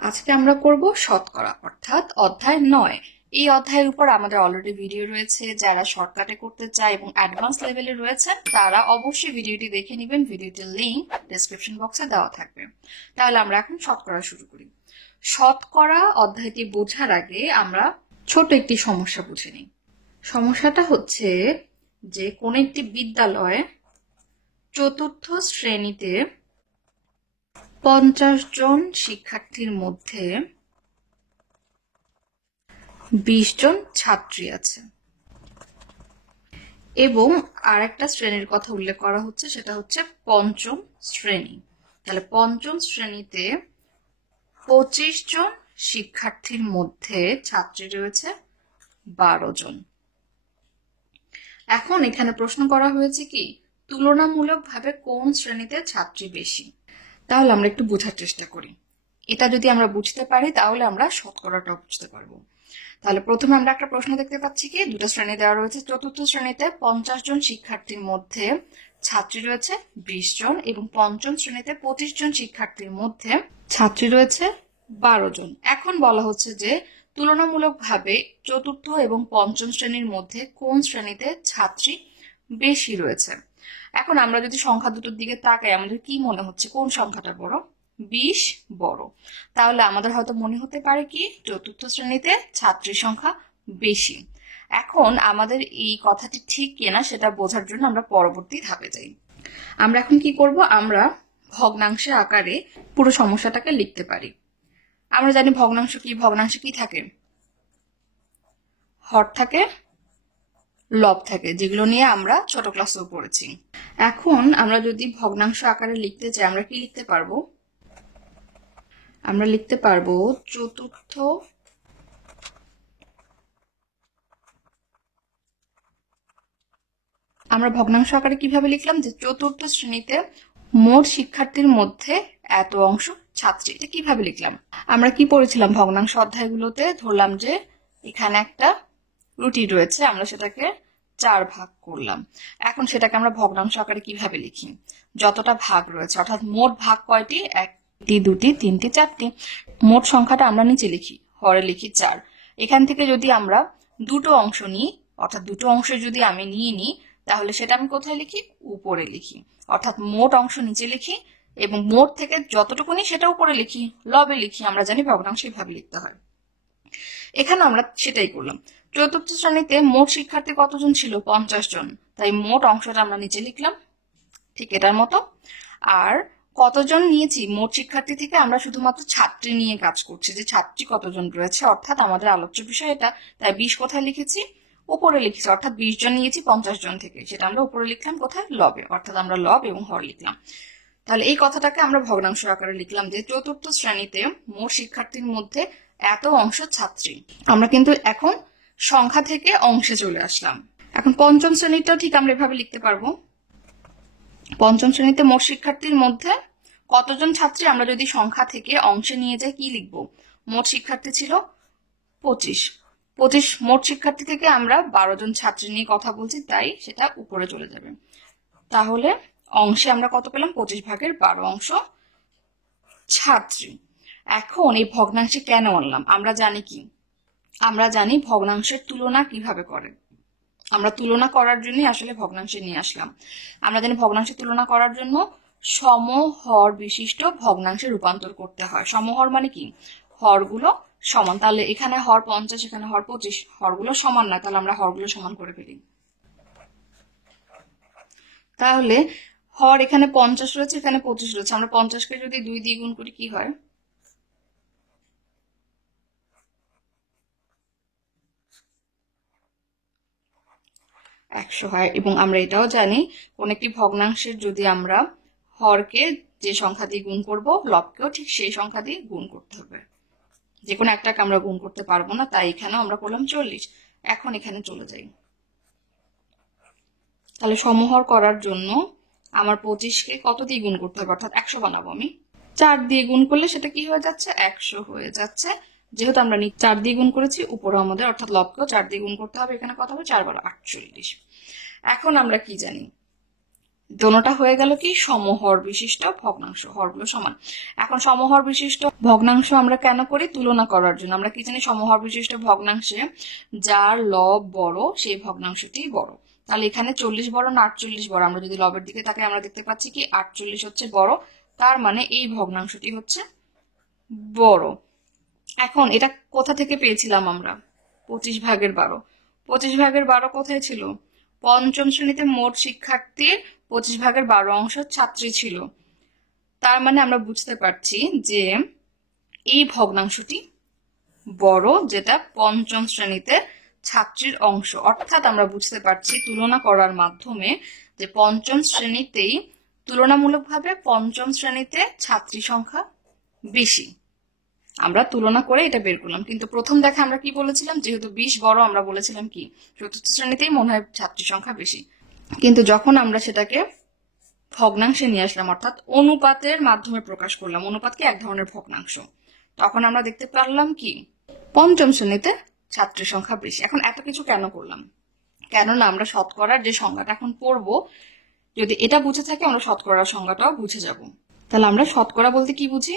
আজকে আমরা করব শতকরা অর্থাৎ অধ্যায় 9। এই অধ্যায়ের উপর আমাদের অলরেডি ভিডিও রয়েছে। যারা শর্টকাটে করতে চায় এবং অ্যাডভান্স লেভেলে রয়েছেন তারা অবশ্যই ভিডিওটি দেখে নেবেন। ভিডিওটির লিংক ডেসক্রিপশন বক্সে দেওয়া থাকবে। তাহলে আমরা এখন শতকরা শুরু করি। শতকরা অধ্যায়টি বোঝার আগে আমরা ছোট একটি সমস্যা বুঝে নিই। সমস্যাটা হচ্ছে যে কোন একটি বিদ্যালয়ে চতুর্থ শ্রেণীতে 50 জন শিক্ষার্থীর মধ্যে 20 জন ছাত্রী আছে এবং আরেকটা শ্রেণীর কথা উল্লেখ করা হচ্ছে, সেটা হচ্ছে পঞ্চম শ্রেণী। তাহলে পঞ্চম শ্রেণীতে 25 জন শিক্ষার্থীর মধ্যে ছাত্রী রয়েছে 12 জন। এখন এখানে প্রশ্ন করা হয়েছে কি তুলনামূলকভাবে কোন শ্রেণীতে ছাত্রী বেশি। তাহলে আমরা একটু বোঝার চেষ্টা করি। এটা যদি আমরা বুঝতে পারি তাহলে আমরা শতকরাটাও বুঝতে পারবো। তাহলে প্রথমে আমরা একটা প্রশ্ন দেখতে পাচ্ছি কি দুটো শ্রেণী দেওয়া রয়েছে। চতুর্থ শ্রেণীতে 50 জন শিক্ষার্থীর মধ্যে ছাত্রী রয়েছে 20 জন এবং পঞ্চম শ্রেণীতে 25 জন শিক্ষার্থীর মধ্যে ছাত্রী রয়েছে 12 জন। এখন বলা হচ্ছে যে তুলনামূলকভাবে চতুর্থ এবং পঞ্চম শ্রেণীর মধ্যে কোন শ্রেণীতে ছাত্রী বেশি রয়েছে। এখন আমরা যদি সংখ্যা দুটোর দিকে তাকাই আমাদের কি মনে হচ্ছে কোন সংখ্যাটা বড়? 20 বড়। তাহলে আমাদের হয়তো মনে হতে পারে কি চতুর্থ শ্রেণীতে ছাত্রীর সংখ্যা বেশি। এখন আমাদের এই কথাটি ঠিক কিনা সেটা বোঝার জন্য আমরা পরবর্তী ধাপে যাই। আমরা এখন কি করব, আমরা ভগ্নাংশের আকারে পুরো সমস্যাটাকে লিখতে পারি। আমরা জানি ভগ্নাংশে কি থাকে? হর থাকে, লব থাকে, যেগুলো নিয়ে আমরা ছোট ক্লাসেও পড়েছি। এখন আমরা যদি ভগ্নাংশ আকারে লিখতে চাই আমরা কি লিখতে পারবো? আমরা লিখতে পারবো চতুর্থ আমরা ভগ্নাংশ আকারে কিভাবে লিখলাম যে চতুর্থ শ্রেণীতে মোট শিক্ষার্থীর মধ্যে এত অংশ ছাত্রী। এটা কিভাবে লিখলাম? আমরা কি পড়েছিলাম ভগ্নাংশ অধ্যায়গুলোতে? ধরলাম যে এখানে একটা রুটি রয়েছে, আমরা সেটাকে 4 ভাগ করলাম। এখন সেটাকে আমরা ভগ্নাংশ আকারে কিভাবে লিখি? যতটা ভাগ রয়েছে অর্থাৎ মোট ভাগ কয়টি? 1টি 2টি 3টি 4টি। মোট সংখ্যাটা আমরা নিচে লিখি, হরে লিখি 4। এখান থেকে যদি আমরা দুটো অংশ নিই অর্থাৎ দুটো অংশ যদি আমি নিয়ে নিই তাহলে সেটা আমি কোথায় লিখি? উপরে লিখি। অর্থাৎ মোট অংশ নিচে লিখি এবং মোট থেকে যতটুকু নিই সেটা উপরে লিখি, লবে লিখি। আমরা জানি ভগ্নাংশ এইভাবে লিখতে হয়। এখানে আমরা সেটাই করলাম। চতুর্থ শ্রেণীতে মোট শিক্ষার্থী কতজন ছিল? 50 জন। তাই মোট অংশটা আমরা নিচে লিখলাম ঠিক এটার মতো। আর কতজন নিয়েছি মোট শিক্ষার্থী থেকে? আমরা শুধুমাত্র ছাত্রী নিয়ে কাজ করছি, যে ছাত্রী কতজন রয়েছে অর্থাৎ আমাদের আলোচ্য বিষয় এটা। তাই 20 কোথায় লিখেছি? উপরে লিখেছি। অর্থাৎ 20 জন নিয়েছি 50 জন থেকে, সেটা আমরা উপরে লিখলাম কোথায়? লবে। অর্থাৎ আমরা লব এবং হর লিখলাম। তাহলে এই কথাটাকে আমরা ভগ্নাংশ আকারে লিখলাম যে চতুর্থ শ্রেণীতে মোট শিক্ষার্থীর মধ্যে এত অংশ ছাত্রী। আমরা কিন্তু এখন সংখ্যা থেকে অংশে চলে আসলাম। এখন পঞ্চম শ্রেণীটাও ঠিক আমরা এভাবে লিখতে পারবো। পঞ্চম শ্রেণীতে মোট শিক্ষার্থীর মধ্যে কতজন ছাত্রী? আমরা যদি সংখ্যা থেকে অংশে নিয়ে যাই কি লিখবো? মোট শিক্ষার্থী ছিল 25 মোট শিক্ষার্থী থেকে আমরা 12 জন ছাত্রী নিয়ে কথা বলছি, তাই সেটা উপরে চলে যাবে। তাহলে অংশে আমরা কত পেলাম? 25 ভাগের 12 অংশ ছাত্রী। এখন এই ভগ্নাংশে কেন আনলাম? আমরা জানি কি? আমরা জানি ভগ্নাংশের তুলনা কিভাবে করে। আমরা তুলনা করার জন্যই আসলে ভগ্নাংশে নিয়ে আসলাম। আমরা জানি ভগ্নাংশে তুলনা করার জন্য সমহর বিশিষ্ট ভগ্নাংশে রূপান্তর করতে হয়। সমহর মানে কি? হরগুলো সমান। তাহলে এখানে হর 50, এখানে হর 25, হরগুলো সমান না, তাহলে আমরা হরগুলো সমান করে ফেলি। তাহলে হর এখানে 50 রয়েছে, এখানে 25 রয়েছে। আমরা 50কে যদি 2 দিয়ে গুণ করি কি হয়? 100 হয়। এবং আমরা এটাও জানি কোন একটি ভগ্নাংশের যদি আমরা হরকে যে সংখ্যা দিয়ে গুণ করব লবকেও ঠিক সেই সংখ্যা দিয়ে গুণ করতে হবে। যে কোনো একটাকে আমরা গুণ করতে পারবো না, তাই এখানেও আমরা করলাম 40। এখন এখানে চলে যাই। তাহলে সমহর করার জন্য আমার 25কে কত দিয়ে গুণ করতে হবে? অর্থাৎ 100 বানাবো আমি। 4 দিয়ে গুণ করলে সেটা কি হয়ে যাচ্ছে? 100 হয়ে যাচ্ছে। যেহেতু আমরা 4 দিয়ে গুণ করেছি উপরে আমাদের অর্থাৎ লবকেও 4 দিয়ে গুণ করতে হবে। এখানে কত হবে? 4 × 48। এখন আমরা কি জানি দোনোটা হয়ে গেল কি সমহর বিশিষ্ট ভগ্নাংশ, হরগুলো সমান। এখন সমহর বিশিষ্ট ভগ্নাংশ আমরা কেন করি? তুলনা করার জন্য। আমরা কি জানি? সমহর বিশিষ্ট ভগ্নাংশে যার লব বড় সেই ভগ্নাংশটি বড়। তাহলে এখানে 40 বড় না 48 বড়? আমরা যদি লবের দিকে তাকাই আমরা দেখতে পাচ্ছি কি 48 হচ্ছে বড়, তার মানে এই ভগ্নাংশটি হচ্ছে বড়। এখন এটা কোথা থেকে পেয়েছিলাম আমরা? 25/12। 25/12 কোথায় ছিল? পঞ্চম শ্রেণীতে মোট শিক্ষার্থীর 25/12 অংশ ছাত্রী ছিল। তার মানে আমরা বুঝতে পারছি যে এই ভগ্নাংশটি বড়, যেটা পঞ্চম শ্রেণীতে ছাত্রীর অংশ। অর্থাৎ আমরা বুঝতে পারছি তুলনা করার মাধ্যমে যে পঞ্চম শ্রেণীতেই তুলনামূলকভাবে পঞ্চম শ্রেণীতে ছাত্রী সংখ্যা বেশি। আমরা তুলনা করে এটা বের করলাম, কিন্তু প্রথম দেখা আমরা কি বলেছিলাম? যেহেতু 20 বড়, আমরা বলেছিলাম কি চতুর্থ শ্রেণীতেই মনে হয় ছাত্রী সংখ্যা বেশি। কিন্তু যখন আমরা সেটাকে ভগ্নাংশে নিয়ে আসলাম, অর্থাৎ অনুপাতের মাধ্যমে প্রকাশ করলাম, অনুপাত কি এক ধরনের ভগ্নাংশ, তখন আমরা দেখতে পারলাম কি পঞ্চম শ্রেণীতে ছাত্রী সংখ্যা বেশি। এখন এত কিছু কেন করলাম? কেননা আমরা শতকরার যে সংজ্ঞাটা এখন পড়বো, যদি এটা বুঝে থাকি আমরা শতকরার সংজ্ঞাটাও বুঝে যাব। তাহলে আমরা শতকরা বলতে কি বুঝি?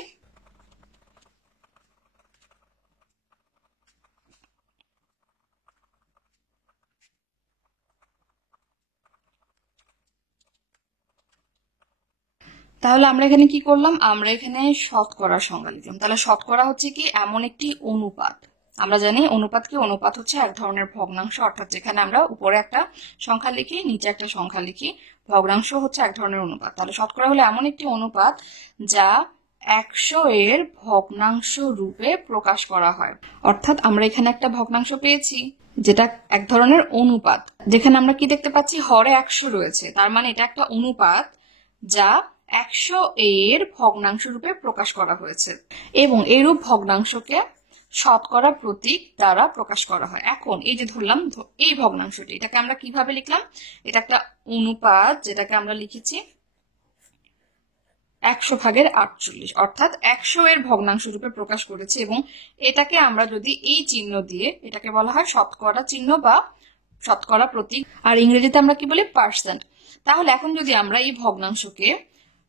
তাহলে আমরা এখানে কি করলাম? আমরা এখানে শতকরার সংজ্ঞা লিখলাম। তাহলে শতকরা হচ্ছে কি এমন একটি অনুপাত। আমরা জানি অনুপাত কি? অনুপাত হচ্ছে এক ধরনের ভগ্নাংশ, অর্থাৎ যেখানে আমরা উপরে একটা সংখ্যা লিখি, নিচে একটা সংখ্যা লিখি, ভগ্নাংশ হচ্ছে এক ধরনের অনুপাত। তাহলে শতকরা হলো এমন একটি অনুপাত যা 100 এর ভগ্নাংশ রূপে প্রকাশ করা হয়। অর্থাৎ আমরা এখানে একটা ভগ্নাংশ পেয়েছি যেটা এক ধরনের অনুপাত, যেখানে আমরা কি দেখতে পাচ্ছি? হরে 100 রয়েছে। তার মানে এটা একটা অনুপাত যা 100 এর ভগ্নাংশ রূপে প্রকাশ করা হয়েছে, এবং এরূপ ভগ্নাংশকে শতকরা প্রতীক দ্বারা প্রকাশ করা হয়। এখন এই যে ধরলাম এই ভগ্নাংশটি, এটাকে আমরা কিভাবে লিখলাম? এটা একটা অনুপাত যেটাকে আমরা লিখেছি 100/48, অর্থাৎ 100 এর ভগ্নাংশ রূপে প্রকাশ করেছি, এবং এটাকে আমরা যদি এই চিহ্ন দিয়ে, এটাকে বলা হয় শতকরা চিহ্ন বা শতকরা প্রতীক, আর ইংরেজিতে আমরা কি বলি? পার্সেন্ট। তাহলে এখন যদি আমরা এই ভগ্নাংশকে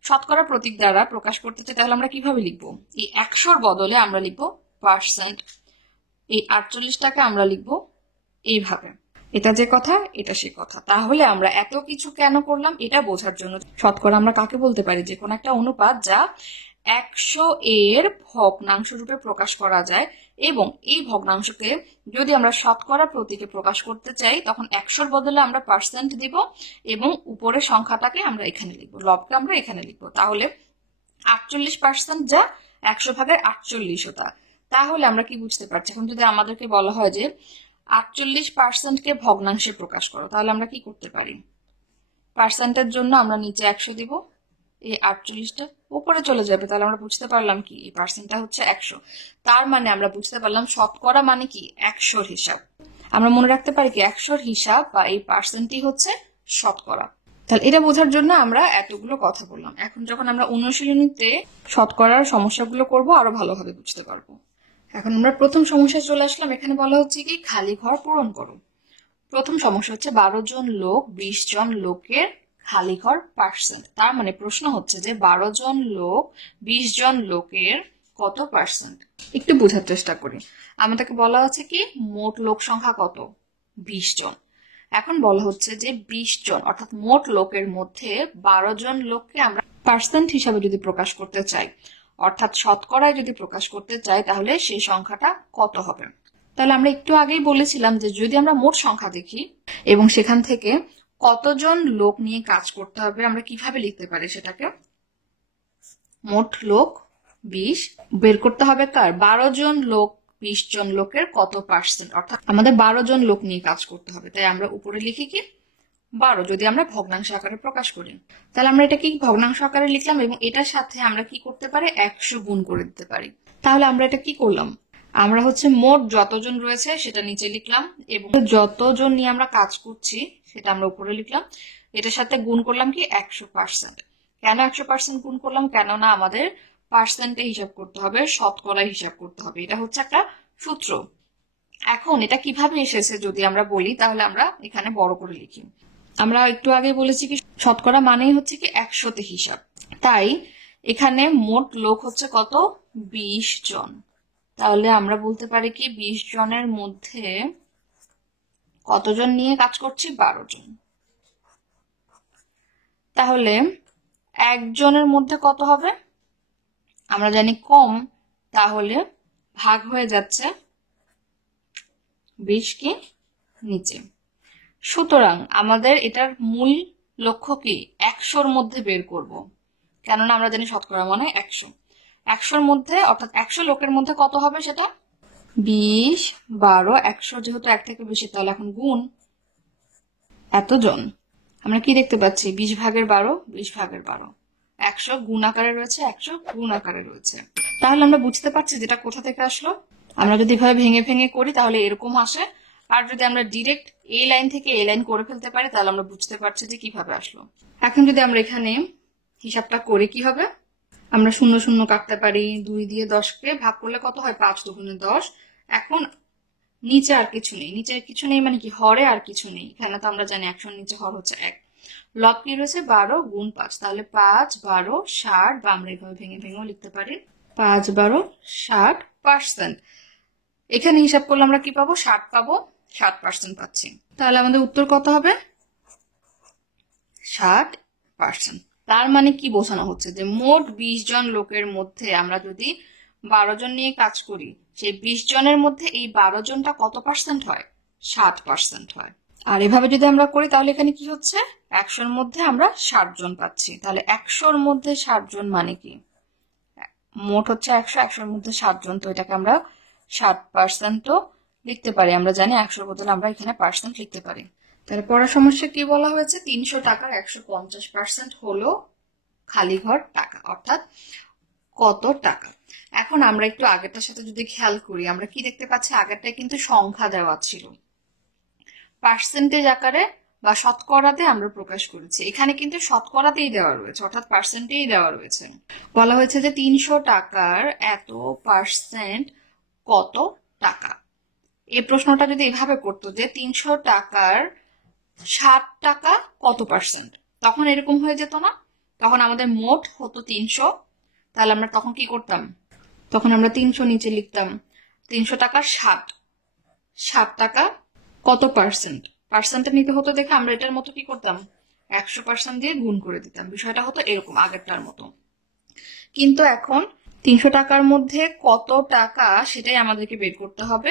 শতকরা প্রতীক দ্বারা প্রকাশ করতে চাই, তাহলে আমরা কিভাবে লিখবো? এই 100 বদলে আমরা লিখবো পার্সেন্ট। এই 48টাকে আমরা লিখবো এইভাবে। এটা যে কথা, এটা সে কথা। তাহলে আমরা এত কিছু কেন করলাম? এটা বোঝার জন্য। শতকরা আমরা কাকে বলতে পারি? যে কোন একটা অনুপাত যা 100 এর ভগ্নাংশ রূপে প্রকাশ করা যায়, এবং এই ভগ্নাংশকে যদি আমরা শতকরা প্রতীকে প্রকাশ করতে চাই, তখন 100 বদলে আমরা পার্সেন্ট দিব, এবং উপরের সংখ্যাটাকে আমরা এখানে লিখবো, লবকে আমরা এখানে লিখবো। তাহলে 48% যা 100/48 হতা। তাহলে আমরা কি বুঝতে পারছি? এখন যদি আমাদেরকে বলা হয় যে 48%কে ভগ্নাংশে প্রকাশ করো, তাহলে আমরা কি করতে পারি? পার্সেন্টের জন্য আমরা নিচে 100 দিব, এই 48টা উপরে চলে যাবে। তাহলে আমরা বুঝতে পারলাম কি এই পার্সেন্টটা হচ্ছে 100। তার মানে আমরা বুঝতে পারলাম শতকরা মানে কি 100 হিসাব। আমরা মনে রাখতে পারি কি 100 হিসাব বা এই পার্সেন্টই হচ্ছে শতকরা। তাহলে এটা বোঝার জন্য আমরা এতগুলো কথা বললাম। এখন যখন আমরা অনুশীলনীতে শতকরার সমস্যাগুলো করব, আরো ভালোভাবে বুঝতে পারবো। এখন আমরা প্রথম সমস্যায় চলে আসলাম। এখানে বলা হচ্ছে কি খালি ঘর পূরণ করো। প্রথম সমস্যা হচ্ছে 12 জন লোক 20 জন লোকের খালি ঘর পার্সেন্ট। তার মানে প্রশ্ন হচ্ছে যে 12 জন লোক 20 জন লোকের কত পার্সেন্ট। একটু বোঝার চেষ্টা করি। আমাদেরকে বলা হচ্ছে কি মোট লোক সংখ্যা কত? 20 জন। এখন বলা হচ্ছে যে 20 জন অর্থাৎ মোট লোকের মধ্যে 12 জন লোককে আমরা পার্সেন্ট হিসাবে যদি প্রকাশ করতে চাই, অর্থাৎ শতকরায় যদি প্রকাশ করতে চাই, তাহলে সেই সংখ্যাটা কত হবে? তাহলে আমরা একটু আগেই বলেছিলাম যে যদি আমরা মোট সংখ্যা দেখি এবং সেখান থেকে কতজন লোক নিয়ে কাজ করতে হবে, আমরা কিভাবে লিখতে পারি সেটাকে? মোট লোক 20, বের করতে হবে কার? 12 জন লোক 20 জন লোকের কত পার্সেন্ট, অর্থাৎ আমাদের 12 জন লোক নিয়ে কাজ করতে হবে। তাই আমরা উপরে লিখি কি 12, যদি আমরা ভগ্নাংশ আকারে প্রকাশ করি। তাহলে আমরা এটা কি ভগ্নাংশ আকারে লিখলাম, এবং এটার সাথে আমরা কি করতে পারি? 100 গুণ করে দিতে পারি। তাহলে আমরা এটা কি করলাম? আমরা হচ্ছে মোট যতজন রয়েছে সেটা নিচে লিখলাম, এবং যতজন নিয়ে আমরা কাজ করছি সেটা আমরা উপরে লিখলাম। এটার সাথে গুণ করলাম কি 100%। কেন 100% গুণ করলাম? কেননা আমাদের পার্সেন্টে হিসাব করতে হবে, শতকরায় হিসাব করতে হবে। এটা হচ্ছে একটা সূত্র। এখন এটা কিভাবে এসেছে যদি আমরা বলি, তাহলে আমরা এখানে বড় করে লিখি। আমরা একটু আগে বলেছি কি শতকরা মানেই হচ্ছে কি 100তে হিসাব, তাই এখানে মোট লোক হচ্ছে কত, 20 জন। তাহলে আমরা বলতে পারি কি 20 জনের মধ্যে কতজন নিয়ে কাজ করছি, 12 জন। তাহলে একজনের মধ্যে কত হবে, আমরা জানি কম, তাহলে ভাগ হয়ে যাচ্ছে 20 কি নিচে। সুতরাং আমাদের এটার মূল লক্ষ্য কি, 100-র মধ্যে বের করব, কেননা আমরা জানি শতকরা মানে 100। 100-র মধ্যে অর্থাৎ 100 লোকের মধ্যে কত হবে সেটা 20, 12, 100 যেহেতু 1 থেকে বেশি, তাহলে এখন গুণ এতজন। আমরা কি দেখতে পাচ্ছি, 20 ভাগের 12, 20 ভাগের 12, 100 গুণ আকারে রয়েছে, 100 গুণ আকারে রয়েছে। তাহলে আমরা বুঝতে পারছি যেটা কোথা থেকে আসলো। আমরা যদি এভাবে ভেঙে ভেঙে করি তাহলে এরকম আসে, আর যদি আমরা ডিরেক্ট এই লাইন থেকে এই লাইন করে ফেলতে পারি তাহলে আমরা বুঝতে পারছি যে কিভাবে আসলো। এখন যদি আমরা এখানে হিসাবটা করি কি হবে, আমরা 0 0 কাটতে পারি, 2 দিয়ে 10-কে ভাগ করলে কত হয়, 5 2 10। এখন নিচে আর কিছু নেই, নিচে কিছু নেই মানে কি, হরে আর কিছু নেই। এখানে তো আমরা জানি 100-র নিচে হর হচ্ছে 1। লব কি রয়েছে, 12 গুণ 5, তাহলে 5 12 60, বা আমরা এভাবে ভেঙে ভেঙেও লিখতে পারি 5 12 60%। এখানে হিসাব করলে আমরা কি পাবো, 60 পাবো, 60% পাচ্ছি। তাহলে আমাদের উত্তর কত হবে, 60%। তার মানে কি বোঝানো হচ্ছে, যে মোট 20 জন লোকের মধ্যে আমরা যদি 12 জন নিয়ে কাজ করি, সেই 20 জনের মধ্যে এই 12 জনটা কত পার্সেন্ট হয়, 60% হয়। আর এভাবে যদি আমরা করি তাহলে এখানে কি হচ্ছে, 100-র মধ্যে আমরা 60 জন পাচ্ছি। তাহলে 100-র মধ্যে 60 জন মানে কি, মোট হচ্ছে 100, 100-র মধ্যে 60 জন, তো এটাকে আমরা 60%ও লিখতে পারি। আমরা জানি 100-র বদলে আমরা এখানে পার্সেন্ট লিখতে পারি। তাহলে পরের সমস্যা কি বলা হয়েছে, 300 টাকার 150% হলো খালি ঘর টাকা, অর্থাৎ কত টাকা। এখন আমরা একটু আগেরটার সাথে যদি খেয়াল করি, আমরা কি দেখতে পাচ্ছি, আগেরটায় কিন্তু সংখ্যা দেওয়া ছিল, পার্সেন্টেজ আকারে বা শতকরাতে আমরা প্রকাশ করেছি। এখানে কিন্তু শতকরাতেই দেওয়া রয়েছে, অর্থাৎ পার্সেন্টেই দেওয়া রয়েছে। বলা হয়েছে যে 300 টাকার এত পার্সেন্ট কত টাকা। এই প্রশ্নটা যদি এভাবে করতো যে 300 টাকার 60 টাকা কত পার্সেন্ট, তখন এরকম হয়ে যেত না, তখন আমাদের মোট হতো 300। তাহলে আমরা তখন কি করতাম, তখন আমরা 300 নিচে লিখতাম 300 টাকার 60 টাকা কত পার্সেন্ট, পার্সেন্টটা নিতে হতো দেখে আমরা এটার মতো কি করতাম, 100% দিয়ে গুণ করে দিতাম। বিষয়টা হতো এরকম আগেরটার মতো। কিন্তু এখন 300 টাকার মধ্যে কত টাকা সেটাই আমাদেরকে বের করতে হবে,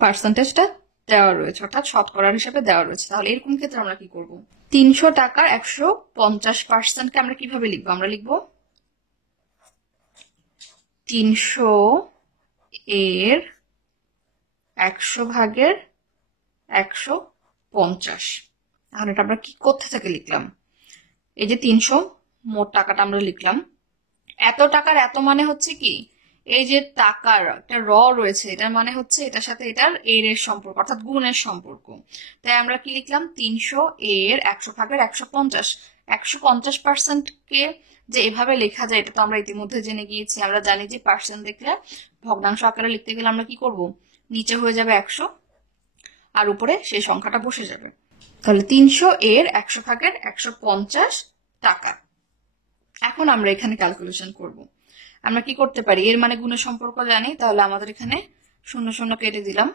পার্সেন্টেজটা দেওয়া রয়েছে, অর্থাৎ শতকরার হিসাবে দেওয়া রয়েছে। তাহলে এরকম ক্ষেত্রে আমরা কি করব, 300 টাকার 150%কে আমরা কিভাবে লিখবো, আমরা লিখবো 300 এর 100 ভাগের 150। এখন এটা আমরা কি কোথা থেকে লিখলাম, এই যে 300 মোট টাকাটা আমরা লিখলাম, এত টাকার এত মানে হচ্ছে কি, এই যে টাকার একটা র রয়েছে, এটার মানে হচ্ছে এটার সাথে এটার এর সম্পর্ক, অর্থাৎ গুণের সম্পর্ক। তাই আমরা কি লিখলাম, 300 এর 100 ভাগের 150। 150%কে যে এভাবে লেখা যায় এটা তো আমরা ইতিমধ্যে জেনে গিয়েছি। আমরা জানি যে পার্সেন্ট দেখলে ভগ্নাংশ আকারে লিখতে গেলে আমরা কি করব, নিচে হয়ে যাবে 100 আর উপরে সেই সংখ্যাটা বসে যাবে। তাহলে 300 এর 100 ভাগের 150 টাকা। এখন আমরা এখানে ক্যালকুলেশন করব। আমরা কি করতে পারি, এর মানে গুণের সম্পর্ক জানি, তাহলে আমাদের এখানে 0 0 কেটে দিলাম।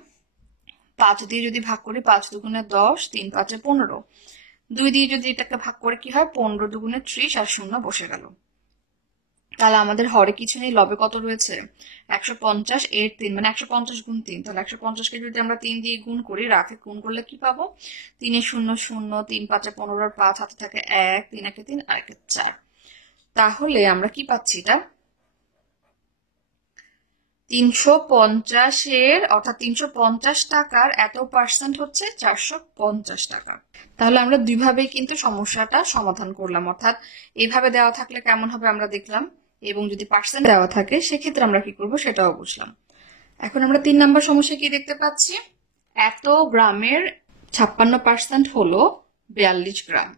5 দিয়ে যদি ভাগ করি, 5 দুগুণে 10, 3 5 15। 2 দিয়ে যদি এটাকে ভাগ করে কি হয়, 15 দুগুণে 30, আর 0 বসে গেল। তাহলে আমাদের হরে কিছু নেই, লবে কত রয়েছে, 150 এর 3 মানে 150 গুণ 3। তাহলে 150-কে যদি আমরা 3 দিয়ে গুণ করি, রাখে গুণ করলে কি পাবো, 3 0 0, 3 5 15, আর 5 হাতে থাকে 1, 3 1 3, আর 1 4। তাহলে আমরা কি পাচ্ছি, এটা 350-এর অর্থাৎ 350 টাকার এত পার্সেন্ট হচ্ছে 450 টাকা। তাহলে আমরা দুইভাবেই কিন্তু সমস্যাটা সমাধান করলাম, অর্থাৎ এইভাবে দেওয়া থাকলে কেমন হবে আমরা দেখলাম, এবং যদি পার্সেন্ট দেওয়া থাকে সেক্ষেত্রে আমরা কি করব সেটাও বুঝলাম। এখন আমরা 3 নাম্বার সমস্যা কি দেখতে পাচ্ছি, এত গ্রামের 56% হলো 42 গ্রাম।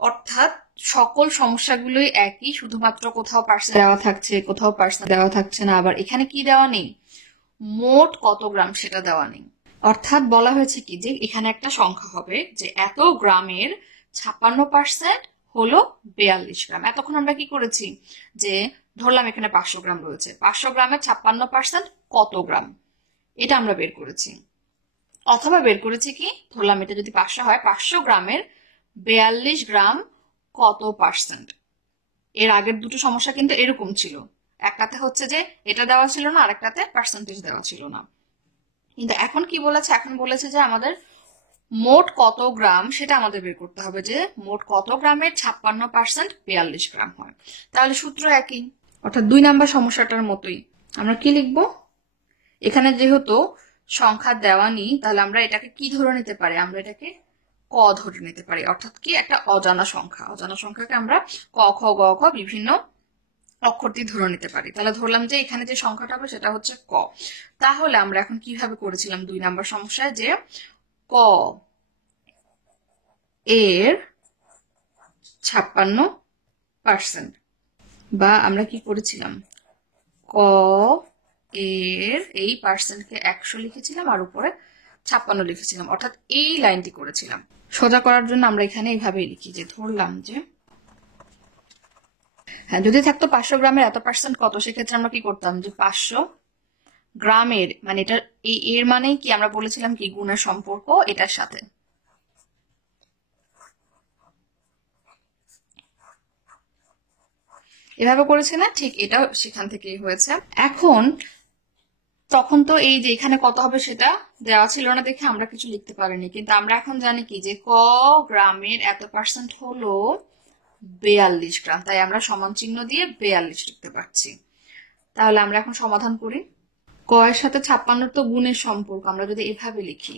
অর্থাৎ সকল সমস্যাগুলোই একই, শুধুমাত্র কোথাও পার্সেন্ট দেওয়া থাকছে, কোথাও পার্সেন্ট দেওয়া থাকছে না, আবার এখানে কি দেওয়া নেই, মোট কত গ্রাম সেটা দেওয়া নেই। অর্থাৎ বলা হয়েছে কি যে এখানে একটা সংখ্যা হবে যে এত গ্রামের 56% হলো 42 গ্রাম। এতক্ষণ আমরা কি করেছি যে ধরলাম এখানে 500 গ্রাম রয়েছে, 500 গ্রামের 56% কত গ্রাম, এটা আমরা বের করেছি। অথবা বের করেছি কি, ধরলাম এটা যদি 500 হয়, 500 গ্রামের 42 গ্রাম কত পার্সেন্ট। এর আগের দুটো সমস্যা কিন্তু এরকম ছিল, একটাতে হচ্ছে যে এটা দেওয়া ছিল না, আরেকটাতে পার্সেন্টেজ দেওয়া ছিল না। কিন্তু এখন কি বলেছে, এখন বলেছে যে আমাদের মোট কত গ্রাম সেটা আমাদের বের করতে হবে, যে মোট কত গ্রামের 56% 42 গ্রাম হয়। তাহলে সূত্র একই, অর্থাৎ 2 নাম্বার সমস্যাটার মতোই। আমরা কি লিখবো, এখানে যেহেতু সংখ্যা দেওয়া নেই তাহলে আমরা এটাকে কি ধরে নিতে পারি, আমরা এটাকে ক ধরে নিতে পারি। অর্থাৎ কি একটা অজানা সংখ্যা, অজানা সংখ্যাকে আমরা ক খ গ ঘ বিভিন্ন অক্ষর দিয়ে ধরে নিতে পারি। তাহলে ধরলাম যে এখানে যে সংখ্যাটা হবে সেটা হচ্ছে ক। তাহলে আমরা এখন কিভাবে করেছিলাম 2 নাম্বার সমস্যায়, যে ক এর 56%, বা আমরা কি করেছিলাম, ক এর এই পার্সেন্টকে 100 লিখেছিলাম আর উপরে 56 লিখেছিলাম, অর্থাৎ এই লাইনটি করেছিলাম। সোজা করার জন্য আমরা এখানে এইভাবেই লিখি, যে ধরলাম যে হ্যাঁ যদি থাকতো 500 গ্রামের এত পার্সেন্ট কত, সেক্ষেত্রে আমরা কি করতাম, যে 500 গ্রামের মানে এটা এর মানেই কি, আমরা বলেছিলাম কি গুণের সম্পর্ক এটার সাথে। এভাবে করেছে না, ঠিক এটাও সেখান থেকেই হয়েছে। এখন তখন তো এই যে এখানে কত হবে সেটা দেওয়া ছিল না দেখে আমরা কিছু লিখতে পারিনি, কিন্তু আমরা এখন জানি কি যে ক গ্রামের এত পার্সেন্ট হলো 42 গ্রাম, তাই আমরা সমান চিহ্ন দিয়ে 42 লিখতে পারছি। তাহলে আমরা এখন সমাধান করি। ক এর সাথে 56 তো গুণের সম্পর্ক, আমরা যদি এভাবে লিখি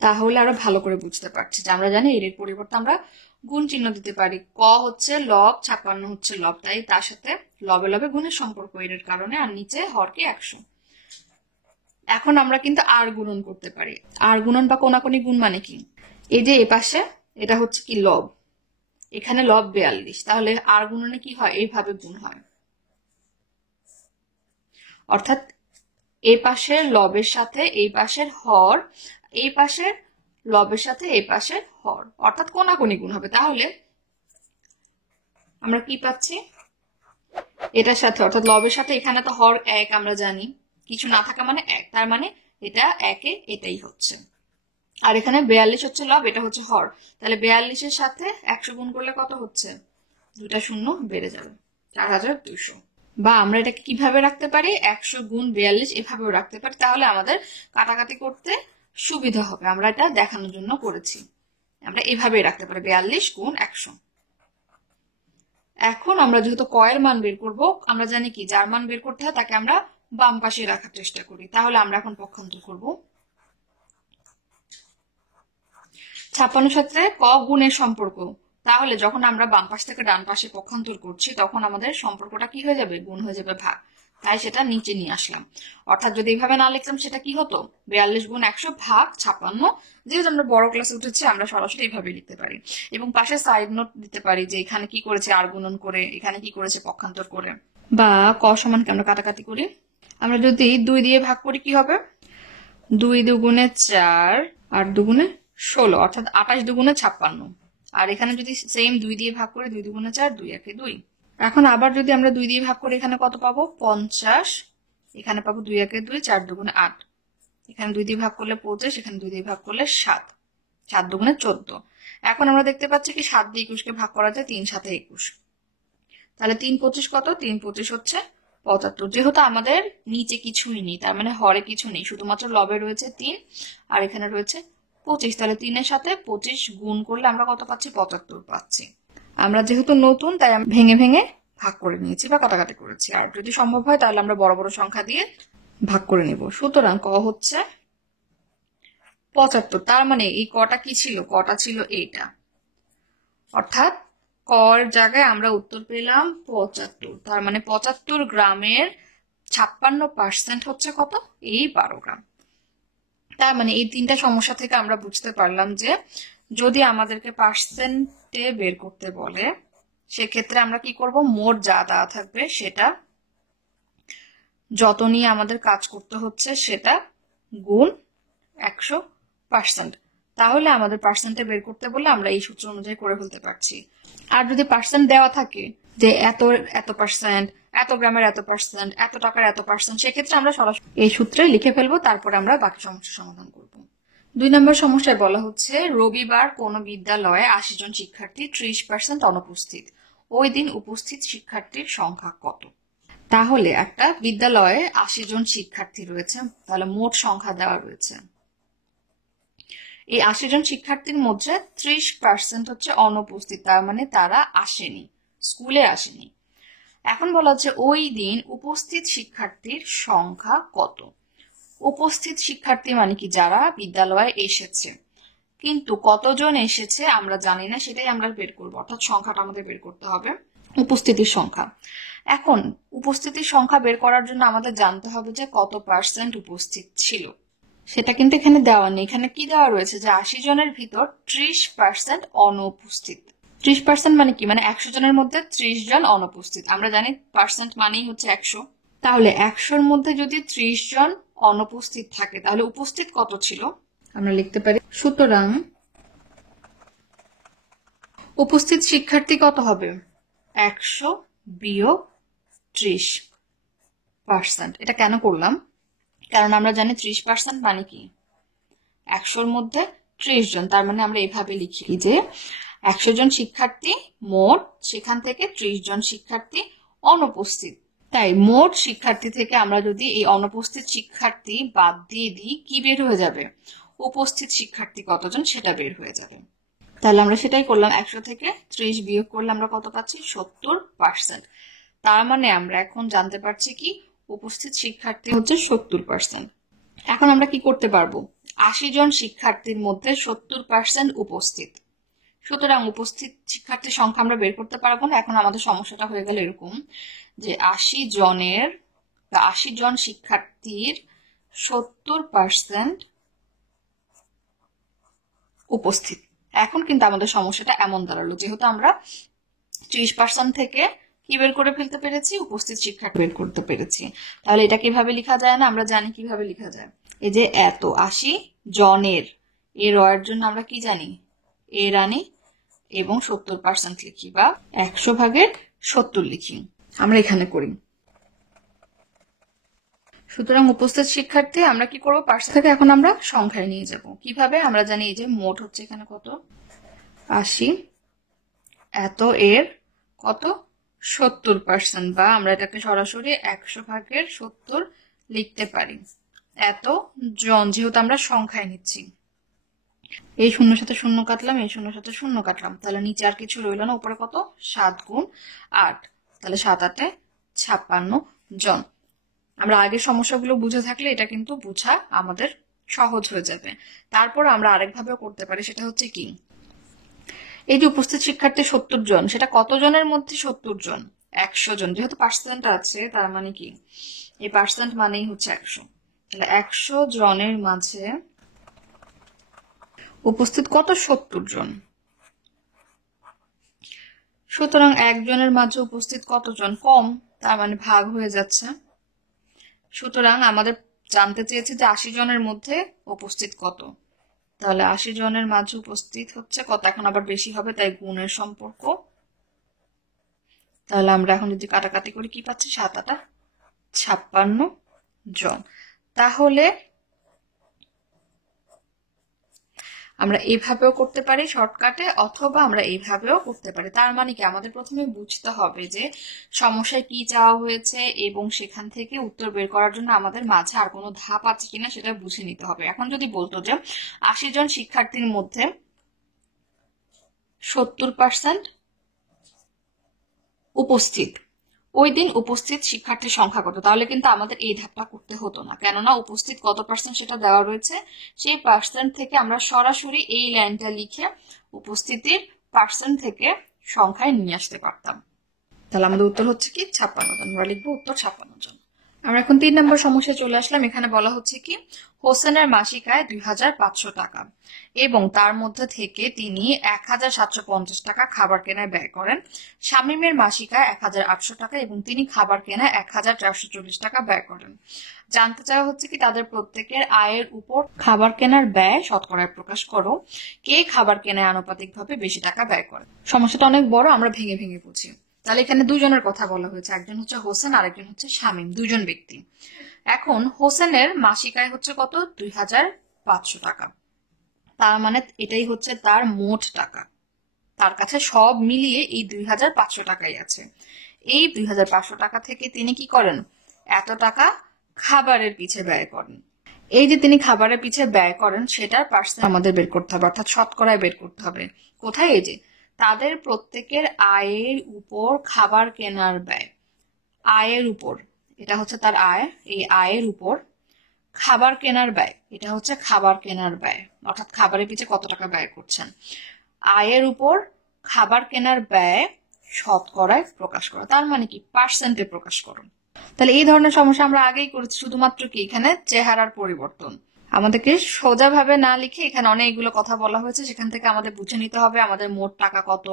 তাহলে আরো ভালো করে বুঝতে পারছি, যে আমরা জানি এর পরিবর্তে আমরা গুণ চিহ্ন দিতে পারি। ক হচ্ছে লব, 56 হচ্ছে লব, তাই তার সাথে লবে লবে গুণের সম্পর্ক এর কারণে, আর নিচে হরকে 100। এখন আমরা কিন্তু আর গুণন করতে পারি। আর গুণন বা কোনাকুনি গুণ মানে কি, এই যে এপাশে এটা হচ্ছে কি লব, এখানে লব 42, তাহলে আর গুণনে কি হয়, এইভাবে গুণ হয়। অর্থাৎ এই পাশের লবের সাথে এই পাশের হর, এই পাশের লবের সাথে এই পাশের হর, অর্থাৎ কোনাকুনি গুণ হবে। তাহলে আমরা কি পাচ্ছি, এটার সাথে অর্থাৎ লবের সাথে, এখানে তো হর 1 আমরা জানি, কিছু না থাকা মানে 1, তার মানে এটা 1 এ এটাই হচ্ছে। আর এখানে 42 হচ্ছে লব, এটা হচ্ছে হর, তাহলে 42 এর সাথে 100 গুণ করলে কত হচ্ছে, দুটা শূন্য বেড়ে যাবে, 4200। বা আমরা এটাকে কিভাবে রাখতে পারি, 100 গুণ 42 এভাবেও রাখতে পারি, তাহলে আমাদের কাটাকাটি করতে সুবিধা হবে। আমরা এটা দেখানোর জন্য করেছি, আমরা এভাবেই রাখতে পারি 42 গুণ 100। এখন আমরা যেহেতু ক এর মান বের করব, আমরা জানি কি যার মান বের করতে হয় তাকে আমরা বাম পাশে রাখার চেষ্টা করি। তাহলে আমরা এখন পক্ষান্তর করব। 56 সাথে ক গুণের সম্পর্ক, তাহলে যখন আমরা বাম পাশ থেকে ডান পাশে পক্ষান্তর করছি তখন আমাদের সম্পর্কটা কি হয়ে যাবে, গুণ হয়ে যাবে ভাগ, তাই সেটা নিচে নিয়ে আসলাম। অর্থাৎ যদি এইভাবে না লিখতাম সেটা কি হতো, 42 গুণ 100 ভাগ 56। যেহেতু আমরা বড় ক্লাসে উঠেছি আমরা সরাসরি এইভাবে লিখতে পারি, এবং পাশে সাইড নোট দিতে পারি যে এখানে কি করেছে আর গুণন করে, এখানে কি করেছে পক্ষান্তর করে। বা ক সমানকে আমরা কাটাকাটি করি, আমরা যদি 2 দিয়ে ভাগ করি কি হবে, 2 দুগুণে 4 8 দুগুণে 16, অর্থাৎ 28 দুগুণে 56। আর এখানে যদি সেম 2 দিয়ে ভাগ করি, 2 দুগুণে 4 2 একে 2। এখন আবার যদি আমরা 2 দিয়ে ভাগ করি, এখানে কত পাবো 50, এখানে পাবো 2 একে 2 4 দুগুণে 8, এখানে 2 দিয়ে ভাগ করলে 25, এখানে 2 দিয়ে ভাগ করলে 7 7 দুগুণে 14। এখন আমরা দেখতে পাচ্ছি কি 7 দিয়ে 21 কে ভাগ করা যায়, 3 7 21, তাহলে 3 25 কত, 3 25 হচ্ছে 75। যেহেতু আমাদের নিচে কিছুই নেই, তার মানে হরে কিছু নেই, শুধুমাত্র লবে রয়েছে 3 আর এখানে রয়েছে 25, তাহলে 3 এর সাথে 25 গুণ করলে আমরা কত পাচ্ছি, 75 পাচ্ছি। আমরা যেহেতু নতুন তাই আমরা ভেঙে ভেঙে ভাগ করে নিয়েছি বা কাটাকাটি করেছি, আর যদি সম্ভব হয় তাহলে আমরা বড় বড় সংখ্যা দিয়ে ভাগ করে নিব। সুতরাং ক হচ্ছে 75, তার মানে এই কটা কি ছিল, কটা ছিল এইটা, অর্থাৎ কর জায়গায় আমরা উত্তর পেলাম 75, তার মানে 75 গ্রামের 56% হচ্ছে কত, এই 12 গ্রাম। তার মানে এই তিনটা সমস্যা থেকে আমরা বুঝতে পারলাম যে যদি আমাদেরকে পার্সেন্টে বের করতে বলে সেক্ষেত্রে আমরা কি করব, মোট যা দেওয়া থাকবে সেটা যত নিয়ে আমাদের কাজ করতে হচ্ছে সেটা গুণ 100%। তাহলে আমাদের পার্সেন্টে বের করতে বললে আমরা এই সূত্র অনুযায়ী করে ফেলতে পারছি। আর যদি পার্সেন্ট দেওয়া থাকে যে এত পার্সেন্ট, এত গ্রামের এত পার্সেন্ট, এত টাকার এত পার্সেন্ট, সেক্ষেত্রে আমরা সরাসরি এই সূত্রে লিখে ফেলবো, তারপরে আমরা বাকি সমস্যার সমাধান করব। 2 নম্বর সমস্যায় বলা হচ্ছে রবিবার কোন বিদ্যালয়ে 80 জন শিক্ষার্থী 30% অনুপস্থিত, ওই দিন উপস্থিত শিক্ষার্থীর সংখ্যা কত? তাহলে একটা বিদ্যালয়ে 80 জন শিক্ষার্থী রয়েছে, তাহলে মোট সংখ্যা দেওয়া রয়েছে। এই 80 জন শিক্ষার্থীর মধ্যে 30% হচ্ছে অনুপস্থিত, তার মানে তারা আসেনি, স্কুলে আসেনি। এখন বলা হচ্ছে ওই দিন উপস্থিত শিক্ষার্থীর সংখ্যা কত? উপস্থিত শিক্ষার্থী মানে কি? যারা বিদ্যালয়ে এসেছে, কিন্তু কতজন এসেছে আমরা জানি না, সেটাই আমরা বের করবো, অর্থাৎ সংখ্যাটা আমাদের বের করতে হবে, উপস্থিতির সংখ্যা। এখন উপস্থিতির সংখ্যা বের করার জন্য আমাদের জানতে হবে যে কত পার্সেন্ট উপস্থিত ছিল, সেটা কিন্তু এখানে দেওয়া নেই। এখানে কি দেওয়া রয়েছে যে 80 জনের ভিতর 30% অনুপস্থিত। 30% মানে কি? মানে 100 জনের মধ্যে 30 জন অনুপস্থিত। আমরা জানি পার্সেন্ট মানেই হচ্ছে 100। তাহলে 100-র মধ্যে যদি 30 জন অনুপস্থিত থাকে তাহলে উপস্থিত কত ছিল আমরা লিখতে পারি। সুতরাং উপস্থিত শিক্ষার্থী কত হবে? 100 বিয়োগ 30%। এটা কেন করলাম? কারণ আমরা জানি 30% মানে কি? 100-র মধ্যে 30 জন, তার মানে আমরা এভাবে লিখি যে 100 জন শিক্ষার্থী মোট, সেখান থেকে 30 জন শিক্ষার্থী অনুপস্থিত। তাই মোট শিক্ষার্থী থেকে আমরা যদি এই অনুপস্থিত শিক্ষার্থী বাদ দিয়ে দিই, কি বের হয়ে যাবে? উপস্থিত শিক্ষার্থী কতজন সেটা বের হয়ে যাবে। তাহলে আমরা সেটাই করলাম, 100 থেকে 30 বিয়োগ করলে আমরা কত পাচ্ছি? 70%। তার মানে আমরা এখন জানতে পারছি কি উপস্থিত শিক্ষার্থী হচ্ছে 70%। এখন আমরা কি করতে পারবো? 80 জন শিক্ষার্থীর মধ্যে 70% উপস্থিত, সুতরাং উপস্থিত শিক্ষার্থীর সংখ্যা আমরা বের করতে পারবো না। এখন আমাদের সমস্যাটা হয়ে গেল এরকম যে 80 জন শিক্ষার্থীর 70% উপস্থিত। এখন কিন্তু আমাদের সমস্যাটা এমন দাঁড়ালো, যেহেতু আমরা 30% থেকে কি বের করে ফেলতে পেরেছি? উপস্থিত শিক্ষার্থী বের করতে পেরেছি। তাহলে এটা কিভাবে লেখা যায় না? আমরা জানি কিভাবে লেখা যায়। এই যে এত 80 জনের, এর এর জন্য আমরা কি জানি? এর আনি এবং 70% লিখি, বা 100/70 লিখি। আমরা এখানে করি। সুতরাং উপস্থিত শিক্ষার্থী আমরা কি করবো? পার্সেন্ট থেকে এখন আমরা সংখ্যায় নিয়ে যাব। কিভাবে? আমরা জানি এই যে মোট হচ্ছে এখানে কত? 80, এত এর কত? 70%, বা আমরা এটাকে সরাসরি 100/70 লিখতে পারি। এত জন, যেহেতু আমরা সংখ্যায় নিচ্ছি, এই শূন্যর সাথে শূন্য কাটলাম, এই শূন্যর সাথে শূন্য কাটলাম, তাহলে নিচে আর কিছু রইল না। উপরে কত? 7 গুণ 8, তাহলে 7-8-এ 56 জন। আমরা আগের সমস্যাগুলো বুঝে থাকলে এটা কিন্তু বোঝা আমাদের সহজ হয়ে যাবে। তারপর আমরা আরেকভাবেও করতে পারি, সেটা হচ্ছে কি, এই যে উপস্থিত শিক্ষার্থী 70 জন, সেটা কত জনের মধ্যে 70 জন? 100 জন। যেহেতু পার্সেন্ট আছে, তার মানে কি এই পার্সেন্ট মানেই হচ্ছে 100। তাহলে 100 জনের মাঝে উপস্থিত কত? 70 জন। সুতরাং একজনের মাঝে উপস্থিত কতজন? কম, তার মানে ভাগ হয়ে যাচ্ছে। সুতরাং আমাদের জানতে চেয়েছে যে 80 জনের মধ্যে উপস্থিত কত, তাহলে 80 জনের মাঝে উপস্থিত হচ্ছে কত? এখন আবার বেশি হবে, তাই গুণের সম্পর্ক। তাহলে আমরা এখন যদি কাটাকাটি করি কি পাচ্ছি? 7-8-এ 56 জন। তাহলে আমরা এইভাবেও করতে পারি শর্টকাটে, অথবা আমরা এইভাবেও করতে পারি। তার মানে কি, আমাদের প্রথমে বুঝতে হবে যে সমস্যায় কি চাওয়া হয়েছে এবং সেখান থেকে উত্তর বের করার জন্য আমাদের মাঝে আর কোনো ধাপ আছে কিনা সেটা বুঝে নিতে হবে। এখন যদি বলতো যে 80 জন শিক্ষার্থীর মধ্যে 70% উপস্থিত, ওই দিন উপস্থিত শিক্ষার্থীর সংখ্যা কত, তাহলে কিন্তু আমাদের এই ধাপটা করতে হতো না, কেননা উপস্থিত কত পার্সেন্ট সেটা দেওয়া রয়েছে। সেই পার্সেন্ট থেকে আমরা সরাসরি এই লাইনটা লিখে উপস্থিতির পার্সেন্ট থেকে সংখ্যায় নিয়ে আসতে পারতাম। তাহলে আমাদের উত্তর হচ্ছে কি? 56 জন। আমরা লিখবো উত্তর 56 জন। আমরা এখন 3 নম্বর সমস্যায় চলে আসলাম। এখানে বলা হচ্ছে কি হোসেনের মাসিক আয় 2,500 টাকা এবং তার মধ্যে থেকে তিনি 1,750 টাকা খাবার কেনায় ব্যয় করেন। শামীমের মাসিক আয় 1,800 টাকা এবং তিনি খাবার কেনায় 1,440 টাকা ব্যয় করেন। জানতে চাওয়া হচ্ছে কি তাদের প্রত্যেকের আয়ের উপর খাবার কেনার ব্যয় শতকরায় প্রকাশ করো। কে খাবার কেনায় আনুপাতিকভাবে বেশি টাকা ব্যয় করে? সমস্যাটা অনেক বড়, আমরা ভেঙে ভেঙে বুঝি। তাহলে এখানে দুজনের কথা বলা হয়েছে, একজন হচ্ছে হোসেন আর একজন হচ্ছে শামীম, দুজন ব্যক্তি। এখন হোসেনের মাসিক আয় হচ্ছে কত? 2,500 টাকা। তার মানে এটাই হচ্ছে তার মোট টাকা। তার কাছে সব মিলিয়ে এই 2,500 টাকাই আছে। এই 2,500 টাকা থেকে তিনি কি করেন? এত টাকা খাবারের পিছে ব্যয় করেন। এই যে তিনি খাবারের পিছে ব্যয় করেন সেটার পার্সেন্ট আমাদের বের করতে হবে, অর্থাৎ শতকরায় বের করতে হবে। কোথায়? এই যে তাদের প্রত্যেকের আয়ের উপর খাবার কেনার ব্যয়, আয়ের উপর, এটা হচ্ছে তার আয়, এই আয়ের উপর খাবার কেনার ব্যয়, এটা হচ্ছে খাবার কেনার ব্যয়, অর্থাৎ খাবারের পিছে কত টাকা ব্যয় করছেন। আয়ের উপর খাবার কেনার ব্যয় শতকরায় প্রকাশ করো, তার মানে কি পার্সেন্টে প্রকাশ করো। তাহলে এই ধরনের সমস্যা আমরা আগেই করেছি, শুধুমাত্র কি এখানে চেহারার পরিবর্তন। আমাদেরকে সোজাভাবে না লিখে এখানে অনেকগুলো কথা বলা হয়েছে, সেখান থেকে আমাদের বুঝে নিতে হবে আমাদের মোট টাকা কত,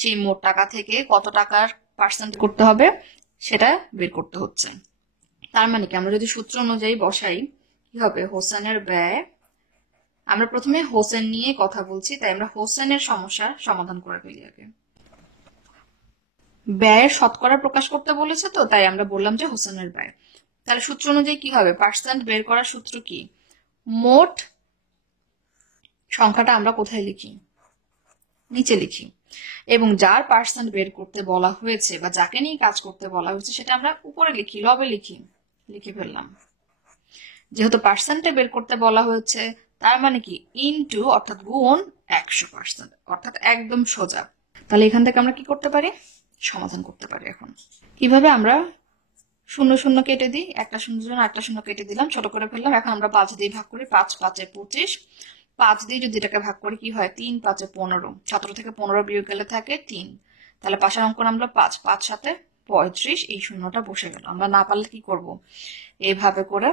সেই মোট টাকা থেকে কত টাকার পার্সেন্ট করতে হবে সেটা বের করতে হচ্ছে। তার মানে কি আমরা যদি সূত্র অনুযায়ী বসাই কি হবে? হোসেনের ব্যয়, আমরা প্রথমে হোসেন নিয়ে কথা বলছি তাই আমরা হোসেনের সমস্যার সমাধান করে ফেলি আগে। ব্যয়ের শতকরা প্রকাশ করতে বলেছে তো তাই আমরা বললাম যে হোসেনের ব্যয়। তাহলে সূত্র অনুযায়ী কি হবে? পার্সেন্ট বের করার সূত্র কি? মোট সংখ্যাটা আমরা কোথায় লিখি? নিচে লিখি। এবং যার পার্সেন্ট বের করতে বলা হয়েছে বা যাকে নিয়ে কাজ করতে বলা হয়েছে সেটা আমরা উপরে লিখি, লবে লিখি, লিখে ফেললাম। যেহেতু পার্সেন্টে বের করতে বলা হয়েছে তার মানে কি ইনটু, অর্থাৎ গুণ 100%, অর্থাৎ একদম সোজা। তাহলে এখান থেকে আমরা কি করতে পারি? সমাধান করতে পারি। এখন কিভাবে? আমরা শূন্য শূন্য কেটে দিই, একটা শূন্য জন্য একটা শূন্য কেটে দিলাম, ছোট করে ফেললাম। এখন আমরা 5 দিয়ে ভাগ করি, 5 5 25, 5 দিয়ে যদি এটাকে ভাগ করি কি হয়? 3 5 15, 17 থেকে 15 বিয়োগ গেলে থাকে 3। তাহলে পাশের অঙ্ক নামলো 5, 5 সাথে 35, এই শূন্যটা বসে গেল। আমরা না পারলে কি করব? এইভাবে করে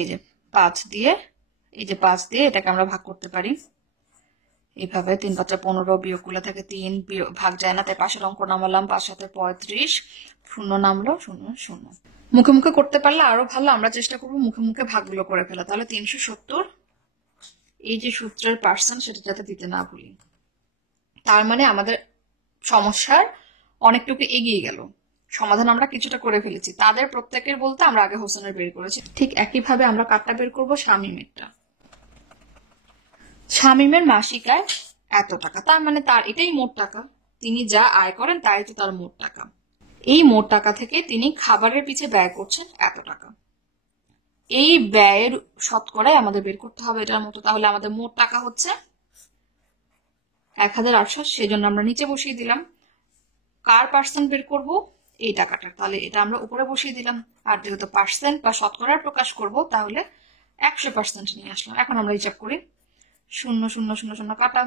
এই যে 5 দিয়ে, এই যে 5 দিয়ে এটাকে আমরা ভাগ করতে পারি এইভাবে। 3 5 15, বিয়োগ করলে থাকে 3, ভাগ যায় না তাই পাশের অঙ্ক নামালাম, 5 সাথে 35, শূন্য নামলো, শূন্য শূন্য। মুখে মুখে করতে পারলে আরো ভালো, আমরা চেষ্টা করবো মুখে মুখে ভাগগুলো করে ফেলা। তাহলে 370, এই যে সূত্রের পার্সেন্ট সেটা যাতে দিতে না ভুলি। তার মানে আমাদের সমস্যার অনেকটুকু এগিয়ে গেল, সমাধান আমরা কিছুটা করে ফেলেছি। তাদের প্রত্যেকের বলতে আমরা আগে হোসেনের বের করেছি, ঠিক একইভাবে আমরা কারটা বের করবো? শামীমেরটা। শামীমের মাসিক আয় এত টাকা, তার মানে তার এটাই মোট টাকা, তিনি যা আয় করেন তাই তো তার মোট টাকা। এই মোট টাকা থেকে তিনি খাবারের পিছে ব্যয় করছেন এত টাকা। এই ব্যয়ের শতকরায় আমাদের বের করতে হবে এটার মতো। তাহলে আমাদের মোট টাকা হচ্ছে 1,800, সেই জন্য আমরা নিচে বসিয়ে দিলাম। কার পার্সেন্ট বের করব? এই টাকাটা, তাহলে এটা আমরা উপরে বসিয়ে দিলাম। আর যেহেতু পার্সেন্ট বা শতকরার প্রকাশ করব তাহলে 100% নিয়ে আসলাম। এখন আমরা হিসাব করি, 0 0 0 0 কাটা,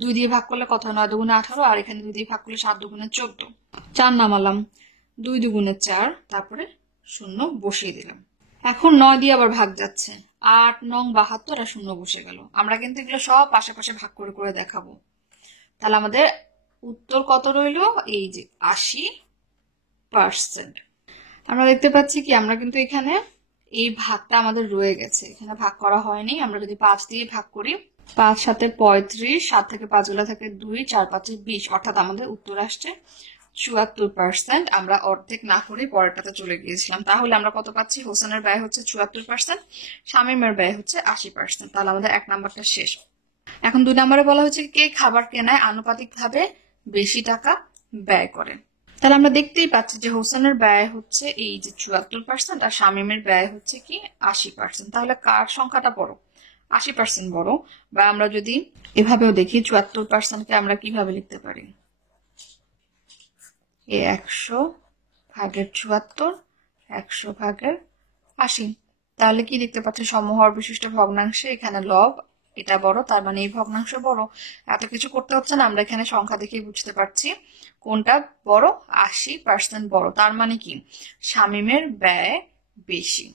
2 দিয়ে ভাগ করলে কত? 9 2 18, আর এখানে 2 দিয়ে ভাগ করলে 7 2 14, 4 নামালাম, 2 2 4, তারপরে 0 বসিয়ে দিলাম। এখন 9 দিয়ে আবার ভাগ যাচ্ছে, 8 9 72, আর 0 বসে গেল। আমরা কিন্তু এগুলো সব পাশাপাশি ভাগ করে করে দেখাবো। তাহলে আমাদের উত্তর কত রইল? এই যে 80%। আমরা দেখতে পাচ্ছি কি আমরা কিন্তু এখানে এই ভাগটা আমাদের রয়ে গেছে, এখানে ভাগ করা হয়নি। আমরা যদি 5 দিয়ে ভাগ করি, 5 সাথে 35, 7 থেকে 5 গুলা থাকে 2, 4 5 20, অর্থাৎ আমাদের উত্তর আসছে 74%। আমরা অর্ধেক না করে পরেরটাতে চলে গিয়েছিলাম। তাহলে আমরা কত পাচ্ছি? হোসেনের ব্যয় হচ্ছে 74%, শামীমের ব্যয় হচ্ছে 80%। তাহলে আমাদের 1 নাম্বারটা শেষ। এখন 2 নম্বরে বলা হচ্ছে কে খাবার কেনায় আনুপাতিকভাবে বেশি টাকা ব্যয় করে। তাহলে আমরা দেখতেই পাচ্ছি যে হোসেনের ব্যয় হচ্ছে এই যে 74% আর শামীমের ব্যয় হচ্ছে কি 80%। তাহলে কার সংখ্যাটা বড়? 80% বড়। বা আমরা যদি এভাবেও দেখি 74%কে আমরা কিভাবে লিখতে পারি? 100 ভাগের 74, 100 ভাগের 80। তাহলে কি দেখতে পাচ্ছি? সমহর বিশিষ্ট ভগ্নাংশে এখানে লব এটা বড়, তার মানে এই ভগ্নাংশ বড়। এত কিছু করতে হচ্ছে না, আমরা এখানে সংখ্যা দেখে বুঝতে পারছি কোনটা বড়। 80% বড়, তার মানে কি শামীমের ব্যয় বেশি।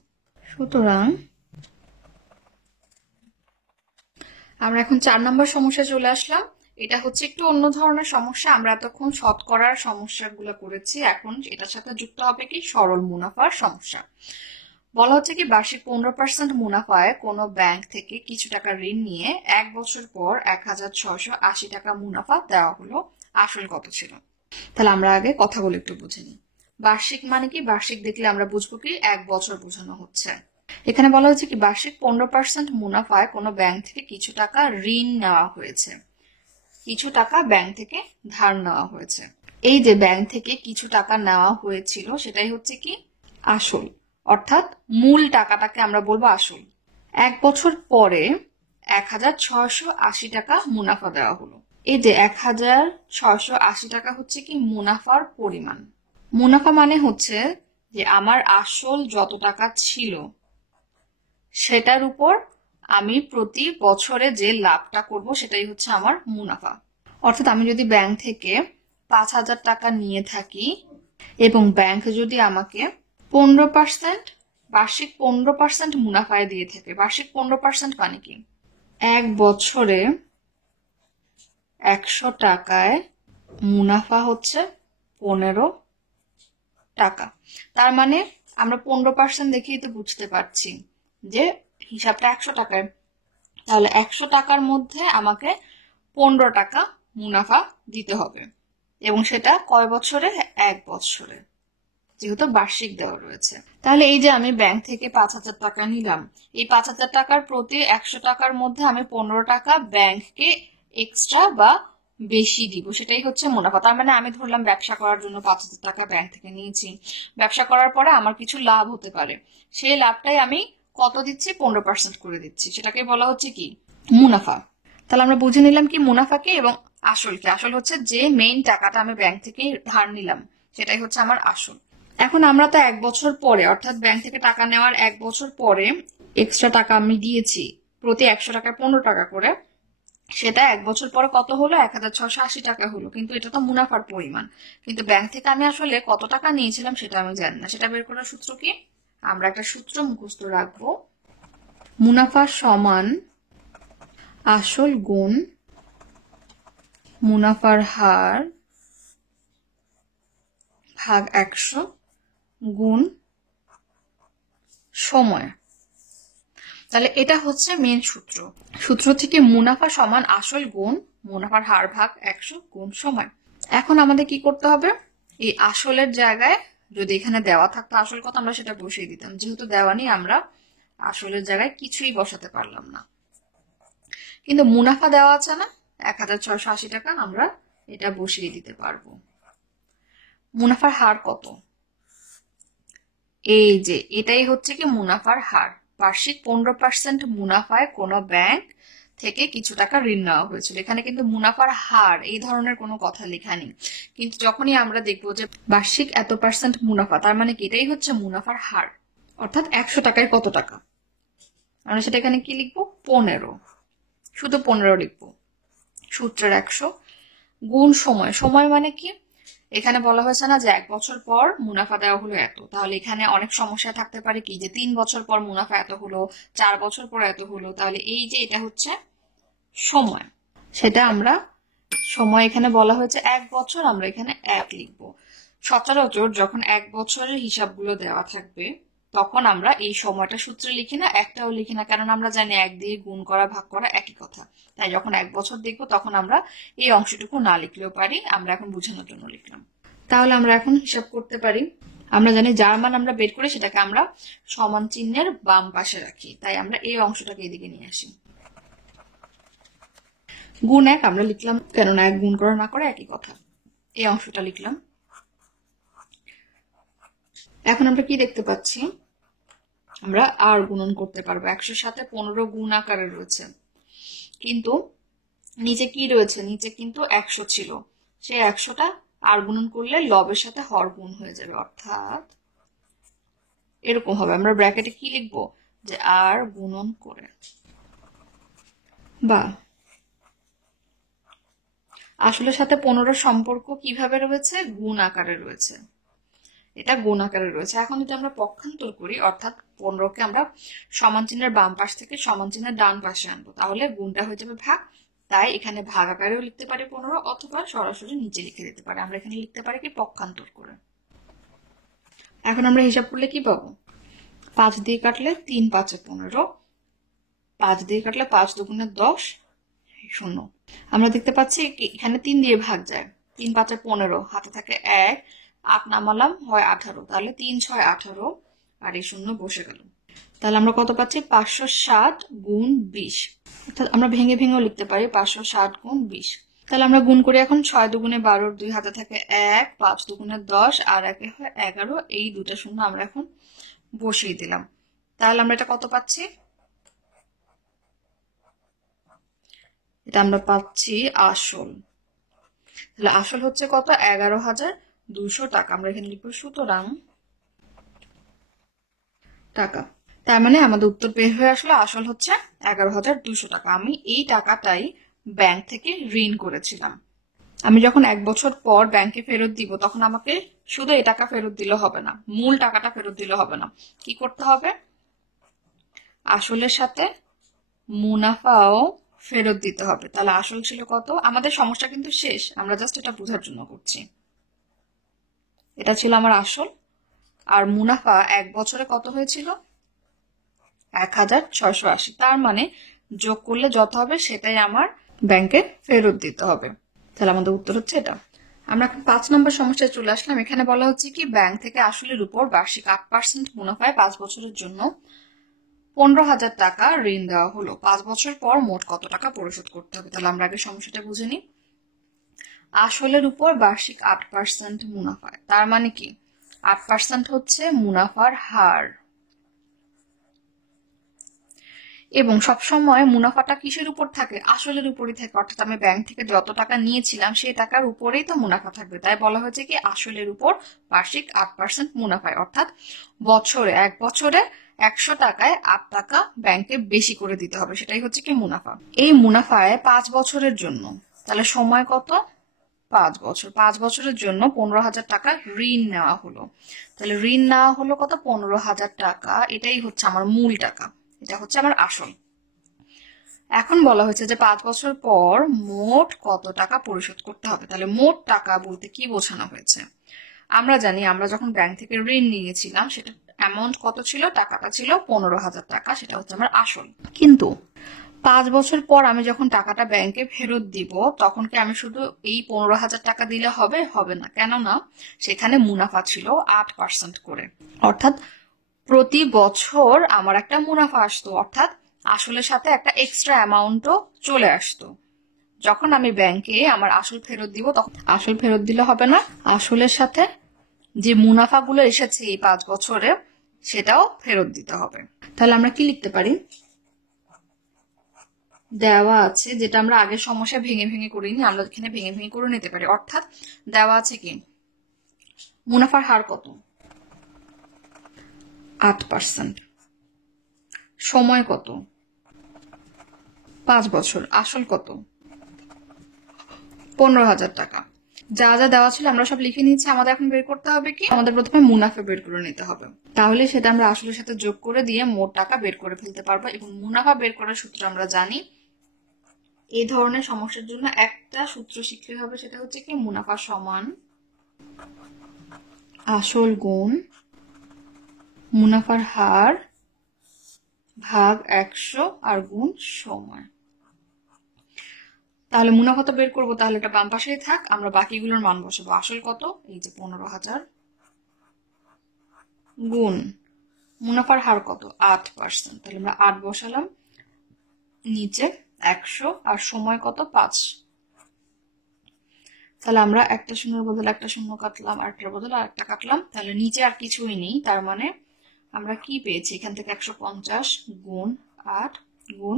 সুতরাং আমরা এখন 4 নম্বর সমস্যা চলে আসলাম। এটা হচ্ছে একটু অন্য ধরনের সমস্যা। আমরা এতক্ষণ শতকরার সমস্যাগুলো করেছি, এখন এটার সাথে যুক্ত হবে কি সরল মুনাফার সমস্যা। বলা হচ্ছে কি বার্ষিক 15% মুনাফায় কোনো ব্যাংক থেকে কিছু টাকা ঋণ নিয়ে 1 বছর পর 1680 টাকা মুনাফা দেওয়া হলো, আসল কত ছিল? তাহলে আমরা আগে কথাগুলো একটু বুঝে নিই। বার্ষিক মানে কি, বার্ষিক দেখলে আমরা বুঝবো কি 1 বছর বোঝানো হচ্ছে। এখানে বলা হচ্ছে কি বার্ষিক 15% মুনাফায় কোনো ব্যাংক থেকে কিছু টাকা ঋণ নেওয়া হয়েছে, কিছু টাকা ব্যাংক থেকে ধার নেওয়া হয়েছে। এই যে ব্যাংক থেকে কিছু টাকা নেওয়া হয়েছিল সেটাই হচ্ছে কি আসল, অর্থাৎ মূল টাকাটাকে আমরা বলবো আসল। 1 বছর পরে 1680 টাকা মুনাফা দেওয়া হলো। এই যে 1680 টাকা হচ্ছে কি মুনাফার পরিমাণ। মুনাফা মানে হচ্ছে যে আমার আসল যত টাকা ছিল সেটার উপর আমি প্রতি বছরে যে লাভটা করব সেটাই হচ্ছে আমার মুনাফা। অর্থাৎ আমি যদি ব্যাংক থেকে 5000 টাকা নিয়ে থাকি এবং ব্যাংক যদি আমাকে 15% বার্ষিক 15% মুনাফায় দিয়ে থাকে, বার্ষিক 15% মানে কি 1 বছরে 100 টাকায় মুনাফা হচ্ছে 15 টাকা। তার মানে আমরা 15% দেখেই তো বুঝতে পারছি যে হিসাবটা 100 টাকায়। তাহলে 100 টাকার মধ্যে আমাকে 15 টাকা মুনাফা দিতে হবে, এবং সেটা কয় বছরে? 1 বছরে, যেহেতু বার্ষিক দেওয়া রয়েছে। তাহলে এই যে আমি ব্যাংক থেকে 5000 টাকা নিলাম, এই 5000 টাকার প্রতি 100 টাকার মধ্যে আমি 15 টাকা ব্যাংককে এক্সট্রা বা বেশি দিব, সেটাই হচ্ছে মুনাফা। তার মানে আমি ধরলাম ব্যবসা করার জন্য 5000 টাকা ব্যাংক থেকে নিয়েছি, ব্যবসা করার পরে আমার কিছু লাভ হতে পারে, সেই লাভটাই আমি কত দিচ্ছি? 15% করে দিচ্ছি, সেটাকে বলা হচ্ছে কি মুনাফা। তাহলে আমরা বুঝে নিলাম কি মুনাফাকে এবং আসলকে। আসল হচ্ছে যে মেইন টাকাটা আমি ব্যাংক থেকে ধার নিলাম সেটাই হচ্ছে আমার আসল। এখন আমরা তো 1 বছর পরে, অর্থাৎ ব্যাংক থেকে টাকা নেওয়ার 1 বছর পরে এক্সট্রা টাকা আমি দিয়েছি প্রতি 100 টাকায় 15 টাকা করে, সেটা 1 বছর পরে কত হলো? 1680 টাকা হলো। কিন্তু এটা তো মুনাফার পরিমাণ, কিন্তু ব্যাংক থেকে আমি আসলে কত টাকা নিয়েছিলাম সেটা আমি জানি না। সেটা বের করার সূত্র কি? আমরা একটা সূত্র মুখস্থ রাখবো, মুনাফা সমান আসল গুণ মুনাফার হার ভাগ 100 গুণ সময়। তাহলে এটা হচ্ছে মেন সূত্র। সূত্র থেকে মুনাফা সমান আসল গুণ মুনাফার হার ভাগ 100 গুণ সময়। এখন আমাদের কি করতে হবে? এই আসলের জায়গায় যদি এখানে দেওয়া থাকতো আসল কথা, আমরা সেটা বসিয়ে দিতাম। যেহেতু দেওয়া নেই, আমরা আসলের জায়গায় কিছুই বসাতে পারলাম না। কিন্তু মুনাফা দেওয়া আছে না 1680 টাকা, আমরা এটা বসিয়ে দিতে পারবো। মুনাফার হার কত? এই যে এটাই হচ্ছে কি মুনাফার হার। বার্ষিক 15% মুনাফায় কোনো ব্যাংক থেকে কিছু টাকা ঋণ নেওয়া হয়েছিল। এখানে কিন্তু মুনাফার হার এই ধরনের কোনো কথা লেখা নেই, কিন্তু যখনই আমরা দেখবো যে বার্ষিক এত % মুনাফা, তার মানে কি এটাই হচ্ছে মুনাফার হার। অর্থাৎ 100 টাকায় কত টাকা, আমরা সেটা এখানে কি লিখবো? 15, শুধু 15 লিখবো। সূত্রের 100 গুণ সময়। সময় মানে কি? এখানে বলা হয়েছে না যে 1 বছর পর মুনাফা দেওয়া হলো এত, তাহলে এখানে অনেক সমস্যা থাকতে পারে কি যে 3 বছর পর মুনাফা এত হলো, 4 বছর পর এত হলো। তাহলে এই যে এটা হচ্ছে সময়, সেটা আমরা সময় এখানে বলা হয়েছে 1 বছর, আমরা এখানে 1 লিখবো। সচরাচর যখন 1 বছরের হিসাবগুলো দেওয়া থাকবে তখন আমরা এই সময়টা সূত্রে লিখি না, একটাও লিখি না, কারণ আমরা জানি 1 দিয়ে গুণ করা ভাগ করা একই কথা। তাই যখন 1 বছর দেখবো তখন আমরা এই অংশটুকু না লিখলেও পারি, আমরা এখন বোঝানোর জন্য লিখলাম। তাহলে আমরা এখন হিসাব করতে পারি। আমরা জানি যার মান আমরা বের করি সেটাকে আমরা সমান চিহ্নের বাম পাশে রাখি, তাই আমরা এই অংশটাকে এদিকে নিয়ে আসি। গুণ 1 আমরা লিখলাম, কেননা 1 গুণ করা না করে একই কথা। এই অংশটা লিখলাম। এখন আমরা কি দেখতে পাচ্ছি? আমরা আর গুণন করতে পারবো। 100 সাথে 15 গুণ আকারে রয়েছে, কিন্তু নিচে কি রয়েছে? নিচে কিন্তু 100 ছিল, সেই 100টা আর গুণন করলে লবের সাথে হর গুণ হয়ে যাবে, অর্থাৎ এরকম হবে। আমরা ব্র্যাকেটে কি লিখবো? যে আর গুণন করে। বা আসলের সাথে 15 সম্পর্ক কিভাবে রয়েছে? গুণ আকারে রয়েছে। এটা গুণ আকারে রয়েছে। এখন যদি আমরা পক্ষান্তর করি, অর্থাৎ 15কে আমরা সমান চিহ্নের বাম পাশ থেকে সমান চিহ্নের ডান পাশে আনবো, তাহলে গুণটা হয়ে যাবে ভাগ। তাই এখানে ভাগ আকারেও লিখতে পারি 15, অথবা সরাসরি নিচে লিখে দিতে পারি। আমরা এখানে লিখতে পারি কি পক্ষান্তর করে। এখন আমরা হিসাব করলে কি পাবো? 5 দিয়ে কাটলে 3 5 15, 5 দিয়ে কাটলে 5 দুগুণে 10, 0। আমরা দেখতে পাচ্ছি এখানে 3 দিয়ে ভাগ যায়, 3 5 15, হাতে থাকে 1, 8 নামালাম হয় 18, তাহলে 3 6 18, আর এই 0 বসে গেল। তাহলে আমরা কত পাচ্ছি? 560 গুণ 20। অর্থাৎ আমরা ভেঙে ভেঙেও লিখতে পারি 560 গুণ 20। তাহলে আমরা গুণ করি এখন। 6 দুগুণে 12, 2 হাতে থাকে 1, 5 দুগুণে 10, আর 1 হয় 11, এই দুটা শূন্য আমরা এখন বসিয়ে দিলাম। তাহলে আমরা এটা কত পাচ্ছি? এটা আমরা পাচ্ছি আসল। তাহলে আসল হচ্ছে কত? 11,200 টাকা। আমরা এখানে লিখবো সুতরাং টাকা। তার মানে আমাদের উত্তর বের হয়ে আসলে আসল হচ্ছে 11,200 টাকা। আমি এই টাকাটাই ব্যাংক থেকে ঋণ করেছিলাম। আমি যখন 1 বছর পর ব্যাংকে ফেরত দিব, তখন আমাকে শুধু এই টাকা ফেরত দিলে হবে না, মূল টাকাটা ফেরত দিলে হবে না। কি করতে হবে? আসলের সাথে মুনাফাও ফেরত দিতে হবে। তাহলে আসল ছিল কত? আমাদের সমস্যা কিন্তু শেষ, আমরা জাস্ট এটা বোঝার জন্য করছি। এটা ছিল আমার আসল, আর মুনাফা 1 বছরে কত হয়েছিল? 1,680। তার মানে যোগ করলে যত হবে সেটাই আমার ব্যাংকে ফেরত দিতে হবে। তাহলে আমাদের উত্তর হচ্ছে এটা। আমরা 5 নম্বর সমস্যায় চলে আসলাম। এখানে বলা হচ্ছে কি ব্যাংক থেকে আসলের উপর বার্ষিক 8% মুনাফায় 5 বছরের জন্য 15,000 টাকা ঋণ দেওয়া হলো। 5 বছর পর মোট কত টাকা পরিশোধ করতে হবে? তাহলে আমরা আগে সমস্যাটা বুঝে নিই। আসলের উপর বার্ষিক 8% মুনাফায়, তার মানে কি 8% হচ্ছে মুনাফার হার, এবং সবসময় মুনাফাটা কিসের উপর থাকে? আসলের উপরই থাকে। অর্থাৎ আমি ব্যাংক থেকে যত টাকা নিয়েছিলাম সেই টাকার উপরেই তো মুনাফা থাকবে। তাই বলা হয়েছে কি আসলের উপর বার্ষিক 8% মুনাফায়, অর্থাৎ বছরে 1 বছরে 100 টাকায় 8 টাকা ব্যাংকে বেশি করে দিতে হবে, সেটাই হচ্ছে কি মুনাফা। এই মুনাফায় 5 বছরের জন্য, তাহলে সময় কত? 5 বছর। 5 বছরের জন্য 15,000 টাকা ঋণ নেওয়া হলো। তাহলে ঋণ নেওয়া হলো কত? 15,000 টাকা। এটাই হচ্ছে আমার মূল টাকা, এটা হচ্ছে আমার আসল। এখন বলা হয়েছে যে 5 বছর পর মোট কত টাকা পরিশোধ করতে হবে। তাহলে মোট টাকা বলতে কি বোঝানো হয়েছে? আমরা জানি আমরা যখন ব্যাংক থেকে ঋণ নিয়েছিলাম সেটা অ্যামাউন্ট কত ছিল? টাকাটা ছিল 15,000 টাকা, সেটা হচ্ছে আমার আসল। কিন্তু 5 বছর পর আমি যখন টাকাটা ব্যাংকে ফেরত দিব, তখন কি আমি শুধু এই 15,000 টাকা দিলে হবে? হবে না। কেননা সেখানে মুনাফা ছিল 8% করে, অর্থাৎ প্রতি বছর আমার একটা মুনাফা আসতো, অর্থাৎ আসলের সাথে একটা এক্সট্রা অ্যামাউন্টও চলে আসতো। যখন আমি ব্যাংকে আমার আসল ফেরত দিব, তখন আসল ফেরত দিলে হবে না, আসলের সাথে যে মুনাফাগুলো এসেছে এই 5 বছরে সেটাও ফেরত দিতে হবে। তাহলে আমরা কি লিখতে পারি? দেওয়া আছে, যেটা আমরা আগের সমস্যা ভেঙে ভেঙে করিনি, আমরা এখানে ভেঙে ভেঙে করে নিতে পারি। অর্থাৎ দেওয়া আছে কি মুনাফার হার কত? 8%। সময় কত? 5 বছর। আসল কত? 15,000 টাকা। যা যা দেওয়া ছিল আমরা সব লিখে নিয়েছি। আমাদের এখন বের করতে হবে কি? আমাদের প্রথমে মুনাফা বের করে নিতে হবে, তাহলে সেটা আমরা আসলের সাথে যোগ করে দিয়ে মোট টাকা বের করে ফেলতে পারবো। এবং মুনাফা বের করার সূত্র আমরা জানি। এই ধরনের সমস্যার জন্য একটা সূত্র শিখতে হবে, সেটা হচ্ছে কি মুনাফা সমান আসল গুণ মুনাফার হার ভাগ 100 আর গুণ সময়। তাহলে মুনাফা তো বের করবো, তাহলে এটা বাম পাশেই থাক, আমরা বাকিগুলোর মান বসাবো। আসল কত? এই যে 15,000 গুণ মুনাফার হার কত? 8%। তাহলে আমরা 8 বসালাম, নিচে 100, আর সময় কত? 5। তাহলে আমরা একটা শূন্যের বদলে একটা শূন্য কাটলাম, আর একটার বদলে আর একটা কাটলাম, তাহলে নিচে আর কিছুই নেই। তার মানে আমরা কি পেয়েছি? এখান থেকে 150 গুণ 8 গুণ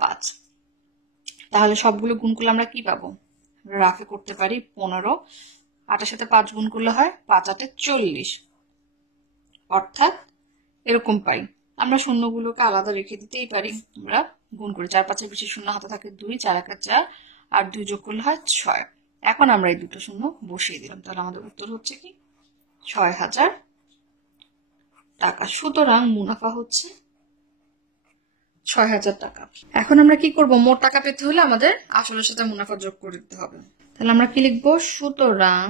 5। তাহলে সবগুলো গুণ করলে আমরা কি পাবো? আমরা রাফে করতে পারি 15, 8-এর সাথে 5 গুণ করলে হয় 5-8 40, অর্থাৎ এরকম পাই। আমরা শূন্যগুলোকে আলাদা রেখে দিতেই পারি। আমরা গুণ করি, 4 5 বেশি শূন্য হাতে থাকে 2, 4 1 4 আর 2 যোগ করলে হয় 6। এখন আমরা এই দুটো শূন্য বসিয়ে দিলাম, তাহলে আমাদের উত্তর হচ্ছে কি 6000 টাকা। সুতরাং মুনাফা হচ্ছে 6000 টাকা। এখন আমরা কি করব, মোট টাকা পেতে হলে আমাদের আসলের সাথে মুনাফা যোগ করে দিতে হবে। তাহলে আমরা কি লিখবো, সুতরাং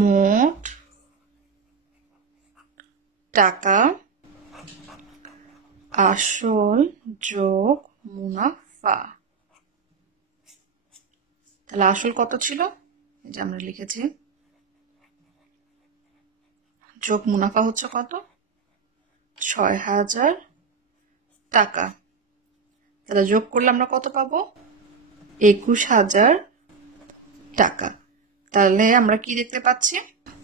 মোট টাকা আসল যোগ মুনাফা। তাহলে আসল কত ছিল, এই যে আমরা লিখেছি, যোগ মুনাফা হচ্ছে কত, 6000 টাকা। তাহলে যোগ করলে আমরা কত পাবো, 21000 টাকা। তাহলে আমরা কি দেখতে পাচ্ছি,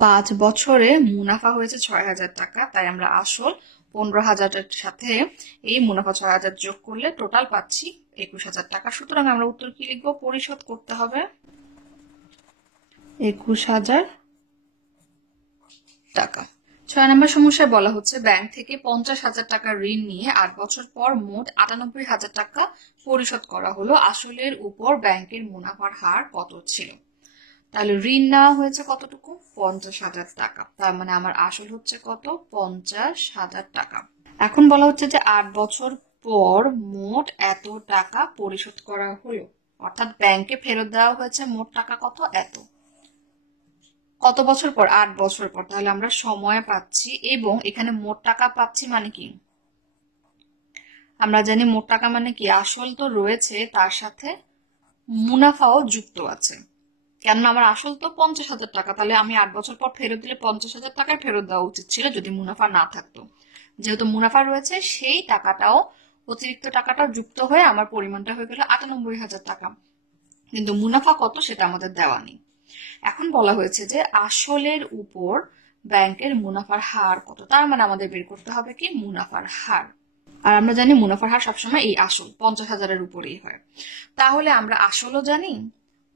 5 বছরে মুনাফা হয়েছে 6000 টাকা। তাই আমরা আসল 15,000-এর সাথে এই মুনাফা 6000 যোগ করলে টোটাল পাচ্ছি 21000 টাকা। সুতরাং আমরা উত্তর কি লিখবো, পরিশোধ করতে হবে 21000 টাকা। 6 নম্বর সমস্যায় বলা হচ্ছে ব্যাংক থেকে 50,000 টাকা ঋণ নিয়ে 8 বছর পর মোট 98,000 টাকা পরিশোধ করা হলো। আসলের উপর ব্যাংকের মুনাফার হার কত ছিল? তাহলে ঋণ নেওয়া হয়েছে কতটুকু, 50,000 টাকা। তার মানে আমার আসল হচ্ছে কত, 50,000 টাকা। এখন বলা হচ্ছে যে 8 বছর পর মোট এত টাকা পরিশোধ করা হলো, অর্থাৎ ব্যাংকে ফেরত দেওয়া হয়েছে মোট টাকা কত, এত। কত বছর পর, 8 বছর পর। তাহলে আমরা সময় পাচ্ছি এবং এখানে মোট টাকা পাচ্ছি মানে কি, আমরা জানি মোট টাকা মানে কি, আসল তো রয়েছে তার সাথে মুনাফাও যুক্ত আছে। কেননা আমার আসল তো 50,000 টাকা, তাহলে আমি 8 বছর পর ফেরত দিলে 50,000 টাকায় ফেরত দেওয়া উচিত ছিল যদি মুনাফা না থাকতো। যেহেতু মুনাফা রয়েছে সেই টাকাটাও, অতিরিক্ত টাকাটাও যুক্ত হয়ে আমার পরিমাণটা হয়ে গেল 98,000 টাকা, কিন্তু মুনাফা কত সেটা আমাদের দেওয়া নেই। এখন বলা হয়েছে যে আসলের উপর ব্যাংকের মুনাফার হার কত, তার মানে আমাদের বের করতে হবে কি, মুনাফার হার। আর আমরা জানি মুনাফার হার সবসময় এই আসল 50,000-এর উপরেই হয়। তাহলে আমরা আসলও জানি,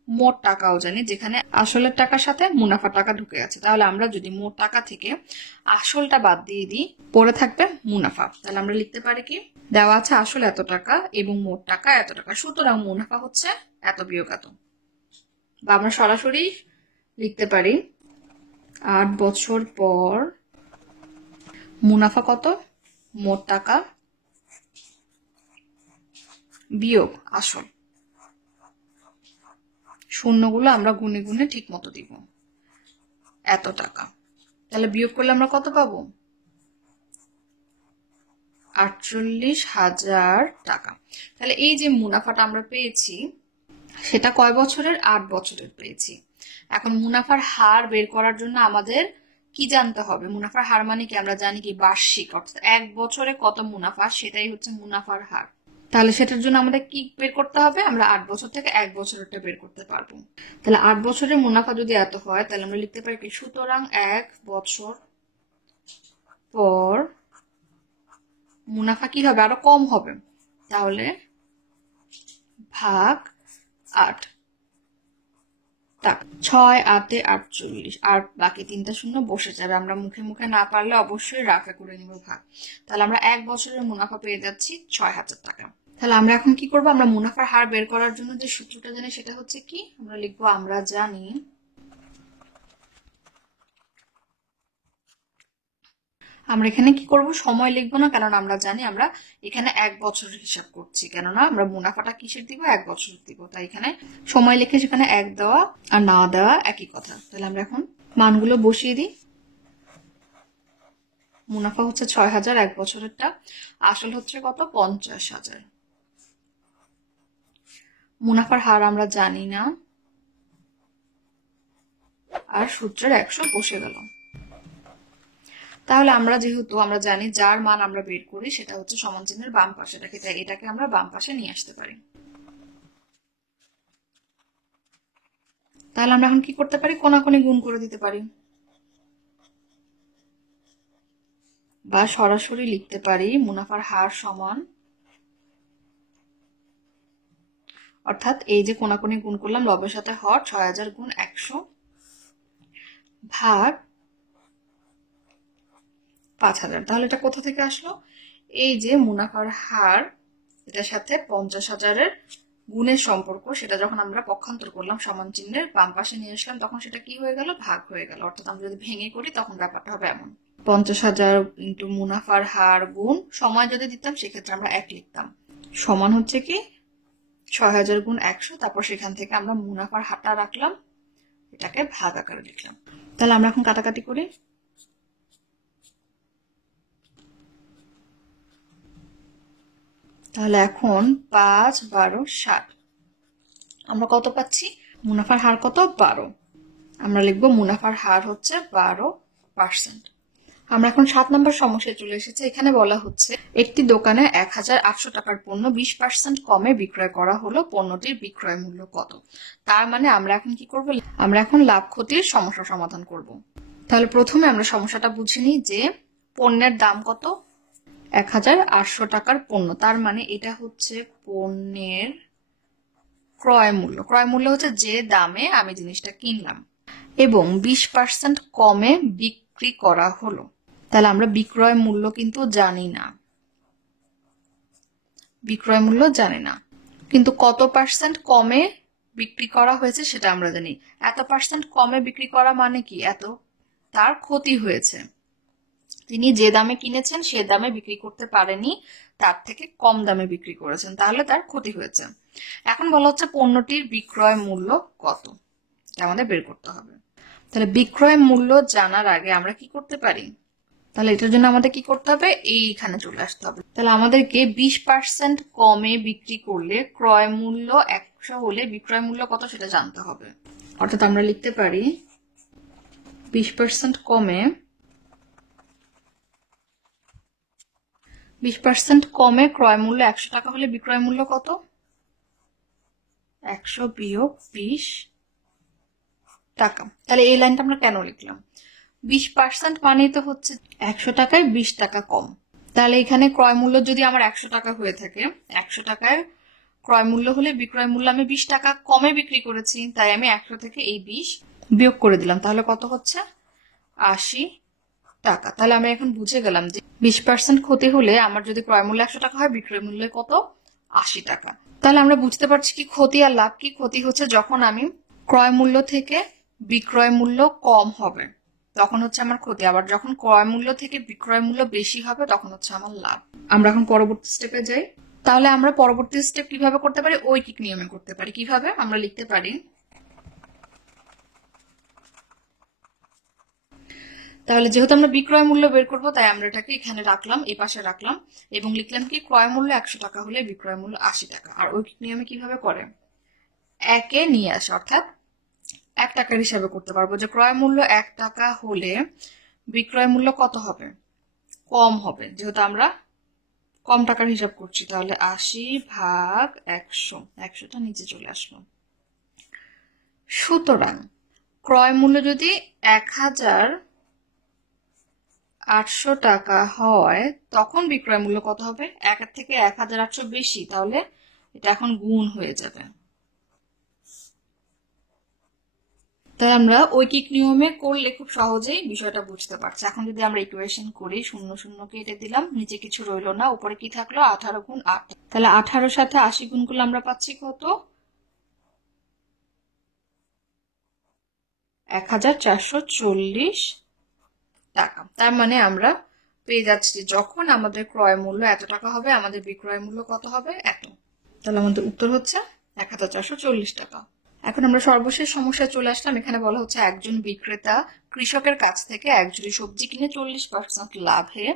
মোট টাকাও জানি, যেখানে আসলের টাকার সাথে মুনাফার টাকা ঢুকে আছে। তাহলে আমরা যদি মোট টাকা থেকে আসলটা বাদ দিয়ে দিই, পড়ে থাকবে মুনাফা। তাহলে আমরা লিখতে পারি কি, দেওয়া আছে আসল এত টাকা এবং মোট টাকা এত টাকা, সুতরাং মুনাফা হচ্ছে এত বিয়োগ এত। বা আমরা সরাসরি লিখতে পারি 8 বছর পর মুনাফা কত, মোট টাকা বিয়োগ আসল। শূন্যগুলো আমরা গুনে গুনে ঠিক মতো দিব, এত টাকা। তাহলে বিয়োগ করলে আমরা কত পাবো, 48,000 টাকা। তাহলে এই যে মুনাফাটা আমরা পেয়েছি সেটা কয় বছরের, 8 বছরের পেয়েছি। এখন মুনাফার হার বের করার জন্য আমাদের কি জানতে হবে, মুনাফার হার মানে কি, আমরা জানি কি বার্ষিক, অর্থাৎ 1 বছরে কত মুনাফা সেটাই হচ্ছে মুনাফার হার। তাহলে সেটার জন্য আমাদের কি বের করতে হবে, আমরা 8 বছর থেকে 1 বছরেরটা বের করতে পারবো। তাহলে 8 বছরের মুনাফা যদি এত হয়, তাহলে আমরা লিখতে পারি কি, সুতরাং 1 বছর পর মুনাফা কি হবে, আরো কম হবে। তাহলে ভাগ 8, 6 8 48 আর বাকি 3টা শূন্য বসে যাবে। আমরা মুখে মুখে না পারলে অবশ্যই রাফে করে নিব ভাগ। তাহলে আমরা 1 বছরের মুনাফা পেয়ে যাচ্ছি 6,000 টাকা। তাহলে আমরা এখন কি করব, আমরা মুনাফার হার বের করার জন্য যে সূত্রটা জানি সেটা হচ্ছে কি, আমরা লিখবো, আমরা জানি আমরা এখানে কি করব, সময় লিখবো না, কারণ আমরা জানি আমরা এখানে 1 বছর হিসাব করছি, কেননা আমরা মুনাফাটা কিসের দিব, 1 বছর দিব। তাই এখানে সময় লিখে সেখানে 1 দেওয়া আর না দেওয়া একই কথা। তাহলে আমরা এখন মানগুলো বসিয়ে দিই। মুনাফা হচ্ছে 6,000 1 বছরেরটা, আসল হচ্ছে কত, 50,000। মুনাফার হার আমরা জানি না, আর সূত্রের 100 বসে গেল। তাহলে আমরা যেহেতু আমরা জানি যার মান আমরা বের করি সেটা হচ্ছে সমান চিহ্নের বাম পাশে রাখি, তাই এটাকে আমরা বাম পাশে নিয়ে আসতে পারি। তাহলে আমরা এখন কি করতে পারি, কোনাকুনি গুণ করে দিতে পারি, বা সরাসরি লিখতে পারি মুনাফার হার সমান, অর্থাৎ এই যে কোনাকুনি গুণ করলাম লবের সাথে হর, 6,000 গুণ 100 ভাগ 5,000। তাহলে এটা কোথা থেকে আসলো, এই যে মুনাফার হার এটার সাথে 50,000-এর গুণের সম্পর্ক, সেটা যখন আমরা পক্ষান্তর করলাম সমান চিহ্নের বাম পাশে নিয়ে আসলাম, তখন সেটা কি হয়ে গেল, ভাগ হয়ে গেল। অর্থাৎ আমরা যদি ভেঙে করি তখন ব্যাপারটা হবে এমন, 50,000 ইন্টু মুনাফার হার গুণ সময় যদি দিতাম সেক্ষেত্রে আমরা 1 লিখতাম, সমান হচ্ছে কি 6,000 গুণ 100। তারপর সেখান থেকে আমরা মুনাফার হারটা রাখলাম, এটাকে ভাগ আকারে লিখলাম। তাহলে আমরা এখন কাটাকাটি করি। তাহলে এখন 5, 12, 60 আমরা কত পাচ্ছি, মুনাফার হার কত, 12। আমরা লিখবো মুনাফার হার হচ্ছে 12%। আমরা এখন 7 নম্বর সমস্যায় চলে এসেছি। এখানে বলা হচ্ছে একটি দোকানে 1,800 টাকার পণ্য 20% কমে বিক্রয় করা হলো, পণ্যটির বিক্রয় মূল্য কত। তার মানে আমরা এখন কি করব, আমরা এখন লাভ ক্ষতির সমস্যা সমাধান করব। তাহলে প্রথমে আমরা সমস্যাটা বুঝে নিই যে পণ্যের দাম কত, 1,800 টাকার পণ্য, তার মানে এটা হচ্ছে পণ্যের ক্রয় মূল্য। ক্রয় মূল্য হচ্ছে যে দামে আমি জিনিসটা কিনলাম, এবং 20% কমে বিক্রি করা হলো। তাহলে আমরা বিক্রয় মূল্য কিন্তু জানি না, বিক্রয় মূল্য জানি না, কিন্তু কত পার্সেন্ট কমে বিক্রি করা হয়েছে সেটা আমরা জানি। এত পার্সেন্ট কমে বিক্রি করা মানে কি, এত তার ক্ষতি হয়েছে, তিনি যে দামে কিনেছেন সে দামে বিক্রি করতে পারেনি, তার থেকে কম দামে বিক্রি করেছেন, তাহলে তার ক্ষতি হয়েছে। এখন বলা হচ্ছে পণ্যটির বিক্রয় মূল্য কত, আমাদের বের করতে হবে। তাহলে বিক্রয় মূল্য জানার আগে আমরা কি করতে পারি, তাহলে এটার জন্য আমাদের কি করতে হবে, এইখানে চলে আসতে হবে। তাহলে আমাদেরকে 20% কমে বিক্রি করলে ক্রয় মূল্য 100 হলে বিক্রয় মূল্য কত সেটা জানতে হবে। অর্থাৎ আমরা লিখতে পারি 20% কমে 20% কমে ক্রয় মূল্য 100 টাকা হলে বিক্রয় মূল্য কত, 100 বিয়োগ 20 টাকা। তাহলে এই লাইনটা আমরা কেন লিখলাম, 20% মানেই তো হচ্ছে 100 টাকায় 20 টাকা কম। তাহলে এখানে ক্রয় মূল্য যদি আমার 100 টাকা হয়ে থাকে, 100 টাকায় ক্রয় মূল্য হলে বিক্রয় মূল্য আমি 20 টাকা কমে বিক্রি করেছি, তাই আমি 100 থেকে এই 20 বিয়োগ করে দিলাম, তাহলে কত হচ্ছে 80 টাকা। তাহলে আমি এখন বুঝে গেলাম যে 20% ক্ষতি হলে আমার যদি ক্রয় মূল্য 100 টাকা হয়, বিক্রয় মূল্য কত, 80 টাকা। তাহলে আমরা বুঝতে পারছি কি ক্ষতি আর লাভ কি। ক্ষতি হচ্ছে যখন আমি ক্রয় মূল্য থেকে বিক্রয় মূল্য কম হবে তখন হচ্ছে আমার ক্ষতি, আবার যখন ক্রয় মূল্য থেকে বিক্রয় মূল্য বেশি হবে তখন হচ্ছে আমার লাভ। আমরা এখন পরবর্তী স্টেপে যাই। তাহলে আমরা পরবর্তী স্টেপ কিভাবে করতে পারি, ঐকিক নিয়মে করতে পারি। কিভাবে, আমরা লিখতে পারি, তাহলে যেহেতু আমরা বিক্রয় মূল্য বের করবো তাই আমরা এটাকে এখানে রাখলাম, এই পাশে রাখলাম, এবং লিখলাম কি ক্রয় মূল্য 100 টাকা হলে বিক্রয় মূল্য 80 টাকা। আর ঐকিক নিয়মে কিভাবে করে, একে নিয়ে আসে, অর্থাৎ 1 টাকার হিসাবে করতে পারবো যে ক্রয় মূল্য 1 টাকা হলে বিক্রয় মূল্য কত হবে, কম হবে, যেহেতু আমরা কম টাকার হিসাব করছি। তাহলে 80 ভাগ 100, 100টা নিচে চলে আসলো। সুতরাং ক্রয় মূল্য যদি 1,800 টাকা হয় তখন বিক্রয় মূল্য কত হবে, 1 থেকে 1,800 বেশি, তাহলে এটা এখন গুণ হয়ে যাবে। তাই আমরা ঐকিক নিয়মে করলে খুব সহজেই বিষয়টা বুঝতে পারছি। এখন যদি আমরা ইকুয়েশন করি, 0 0 কেটে দিলাম, নিচে কিছু রইলো না, উপরে কি থাকলো, 18 গুণ 8। তাহলে 18 সাথে 80 গুণ করলে আমরা পাচ্ছি কত, 1,440 টাকা। তার মানে আমরা পেয়ে যাচ্ছি যখন আমাদের ক্রয় মূল্য এত টাকা হবে আমাদের বিক্রয় মূল্য কত হবে, এত। তাহলে আমাদের উত্তর হচ্ছে 1,440 টাকা। এখন আমরা সর্বশেষ সমস্যায় চলে আসলাম। এখানে বলা হচ্ছে একজন বিক্রেতা কৃষকের কাছ থেকে এক ঝুড়ি সবজি কিনে 40% লাভে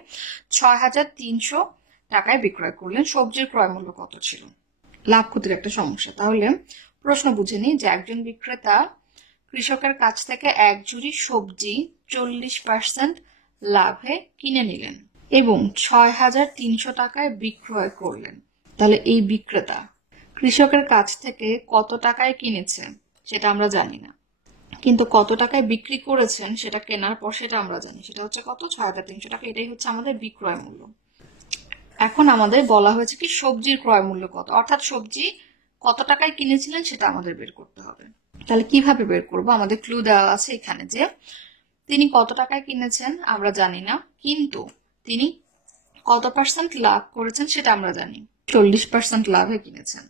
6,300 টাকায় বিক্রয় করলেন। সবজির ক্রয় মূল্য কত ছিল, লাভ ক্ষতির একটা সমস্যা। তাহলে প্রশ্ন বুঝে নিই যে একজন বিক্রেতা কৃষকের কাছ থেকে এক ঝুড়ি সবজি 40% লাভে কিনে নিলেন এবং 6,300 টাকায় বিক্রয় করলেন। তাহলে এই বিক্রেতা কৃষকের কাছ থেকে কত টাকায় কিনেছে সেটা আমরা জানি না, কিন্তু কত টাকায় বিক্রি করেছেন সেটা কেনার পর সেটা আমরা জানি, সেটা হচ্ছে কত, 6,300 টাকা। এটাই হচ্ছে আমাদের বিক্রয় মূল্য। এখন আমাদের বলা হয়েছে কি সবজির ক্রয় মূল্য কত, অর্থাৎ সবজি কত টাকায় কিনেছিলেন সেটা আমাদের বের করতে হবে। তাহলে কিভাবে বের করব, আমাদের ক্লু দেওয়া আছে এখানে যে তিনি কত টাকায় কিনেছেন আমরা জানি না, কিন্তু তিনি কত পার্সেন্ট লাভ করেছেন সেটা আমরা জানি। 40% লাভে কিনেছেন।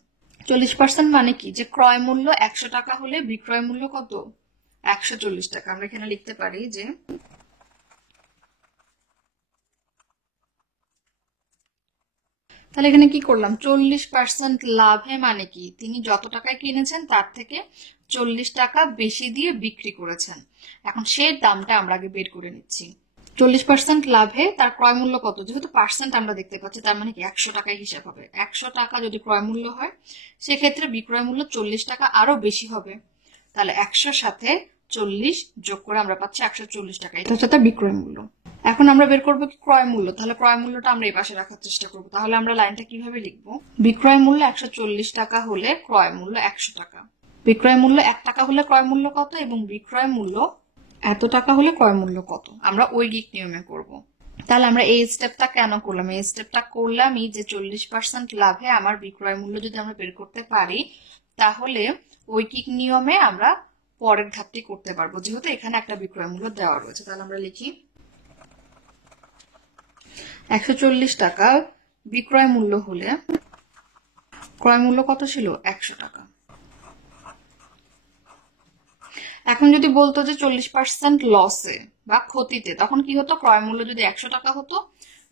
40% মানে কি, যে ক্রয় মূল্য 100 টাকা হলে বিক্রয় মূল্য কত? 140 টাকা। আমরা এখানে লিখতে পারি যে তাহলে এখানে কি করলাম, 40% লাভে মানে কি, তিনি যত টাকায় কিনেছেন তার থেকে 40 টাকা বেশি দিয়ে বিক্রি করেছেন। এখন সেই দামটা আমরা আগে বের করে নিচ্ছি। 40% লাভে তার ক্রয় মূল্য কত, যেহেতু পার্সেন্ট আমরা দেখতে পাচ্ছি তার মানে কি 100 টাকায় হিসাব হবে। 100 টাকা যদি ক্রয় মূল্য হয় সেক্ষেত্রে বিক্রয় মূল্য 40 টাকা আরো বেশি হবে। তাহলে 100 সাথে 40 যোগ করে আমরা পাচ্ছি 140 টাকা, এটা হচ্ছে তার বিক্রয় মূল্য। এখন আমরা বের করবো কি ক্রয় মূল্য, তাহলে ক্রয় মূল্যটা আমরা এই পাশে রাখার চেষ্টা করবো। তাহলে আমরা লাইনটা কিভাবে লিখবো, বিক্রয় মূল্য 140 টাকা হলে ক্রয় মূল্য 100 টাকা। বিক্রয় মূল্য 1 টাকা হলে ক্রয় মূল্য কত এবং বিক্রয় মূল্য এত টাকা হলে ক্রয় মূল্য কত, আমরা ঐকিক নিয়মে করব। তাহলে আমরা এই স্টেপটা কেন করলাম, এই স্টেপটা করলাম এই যে 40% লাভে আমার বিক্রয় মূল্য যদি আমরা বের করতে পারি তাহলে ঐকিক নিয়মে আমরা পরের ধাপটি করতে পারবো, যেহেতু এখানে একটা বিক্রয় মূল্য দেওয়া রয়েছে। তাহলে আমরা লিখি 140 টাকা বিক্রয় মূল্য হলে ক্রয় মূল্য কত ছিল, 100 টাকা। এখন যদি বলতো যে 40% লসে বা ক্ষতিতে, তখন কি হতো, ক্রয় মূল্য যদি 100 টাকা হতো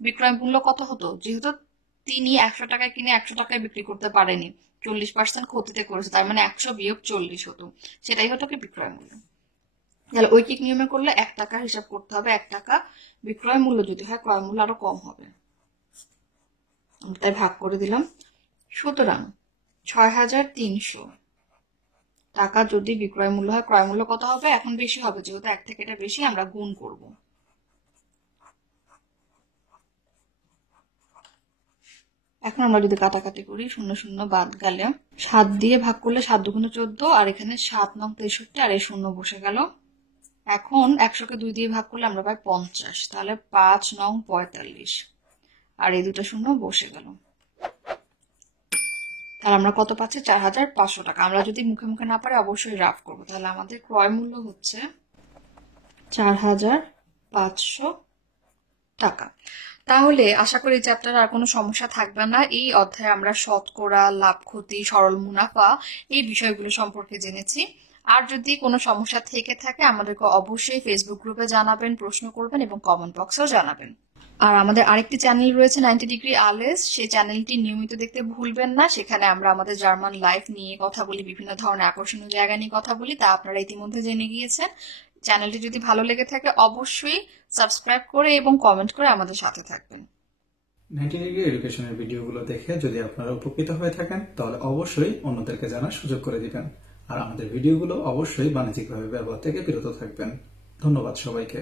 বিক্রয় মূল্য কত হতো, যেহেতু তিনি 100 টাকায় কিনে 100 টাকায় বিক্রি করতে পারেনি, 40% ক্ষতিতে করেছে, তার মানে 100 বিয়োগ 40 হতো, সেটাই হতো কি বিক্রয় মূল্য। তাহলে ঐকিক নিয়মে করলে 1 টাকা হিসাব করতে হবে, 1 টাকা বিক্রয় মূল্য যদি হয় ক্রয় মূল্য আরো কম হবে, তাই ভাগ করে দিলাম। সুতরাং 6300 টাকা যদি বিক্রয় মূল্য হয় ক্রয় মূল্য কত হবে, এখন বেশি হবে যেহেতু 1 থেকে এটা বেশি, আমরা গুণ করব। এখন আমরা যদি কাটাকাটি করি, 0 0 বাদ গেলে 7 দিয়ে ভাগ করলে 7 দুগুণে 14, আর এখানে 7 নং 63 আর এই 0 বসে গেল। এখন 100 কে 2 দিয়ে ভাগ করলে আমরা পাই 50, তাহলে 5 নং 45 আর এই দুটো 0 বসে গেল। তাহলে আমরা কত পাচ্ছি, 4500 টাকা। আমরা যদি মুখে মুখে না পারি অবশ্যই রাফ করবো। তাহলে আমাদের ক্রয় মূল্য হচ্ছে 4500 টাকা। তাহলে আশা করি চ্যাপ্টারে আর কোনো সমস্যা থাকবে না। এই অধ্যায়ে আমরা শতকরা, লাভ ক্ষতি, সরল মুনাফা এই বিষয়গুলো সম্পর্কে জেনেছি। আর যদি কোনো সমস্যা থেকে থাকে আমাদেরকে অবশ্যই ফেসবুক গ্রুপে জানাবেন, প্রশ্ন করবেন এবং কমেন্ট বক্সেও জানাবেন। আর আমাদের আরেকটি চ্যানেল রয়েছে 90 ডিগ্রি আলেস, সেই চ্যানেলটি নিয়মিত দেখতে ভুলবেন না। সেখানে আমরা আমাদের জার্মান লাইফ নিয়ে কথা বলি, বিভিন্ন ধরনের আকর্ষণীয় জায়গা নিয়ে কথা বলি, তা আপনারা ইতিমধ্যে জেনে গিয়েছেন। চ্যানেলটি যদি ভালো লেগে থাকে অবশ্যই সাবস্ক্রাইব করে এবং কমেন্ট করে আমাদের সাথে থাকবেন। 90 ডিগ্রি এডুকেশনের ভিডিওগুলো দেখে যদি আপনারা উপকৃত হয়ে থাকেন তাহলে অবশ্যই অন্যদেরকে জানার সুযোগ করে দিবেন। আর আমাদের ভিডিওগুলো অবশ্যই বাণিজ্যিকভাবে ব্যবহার থেকে বিরত থাকবেন। ধন্যবাদ সবাইকে।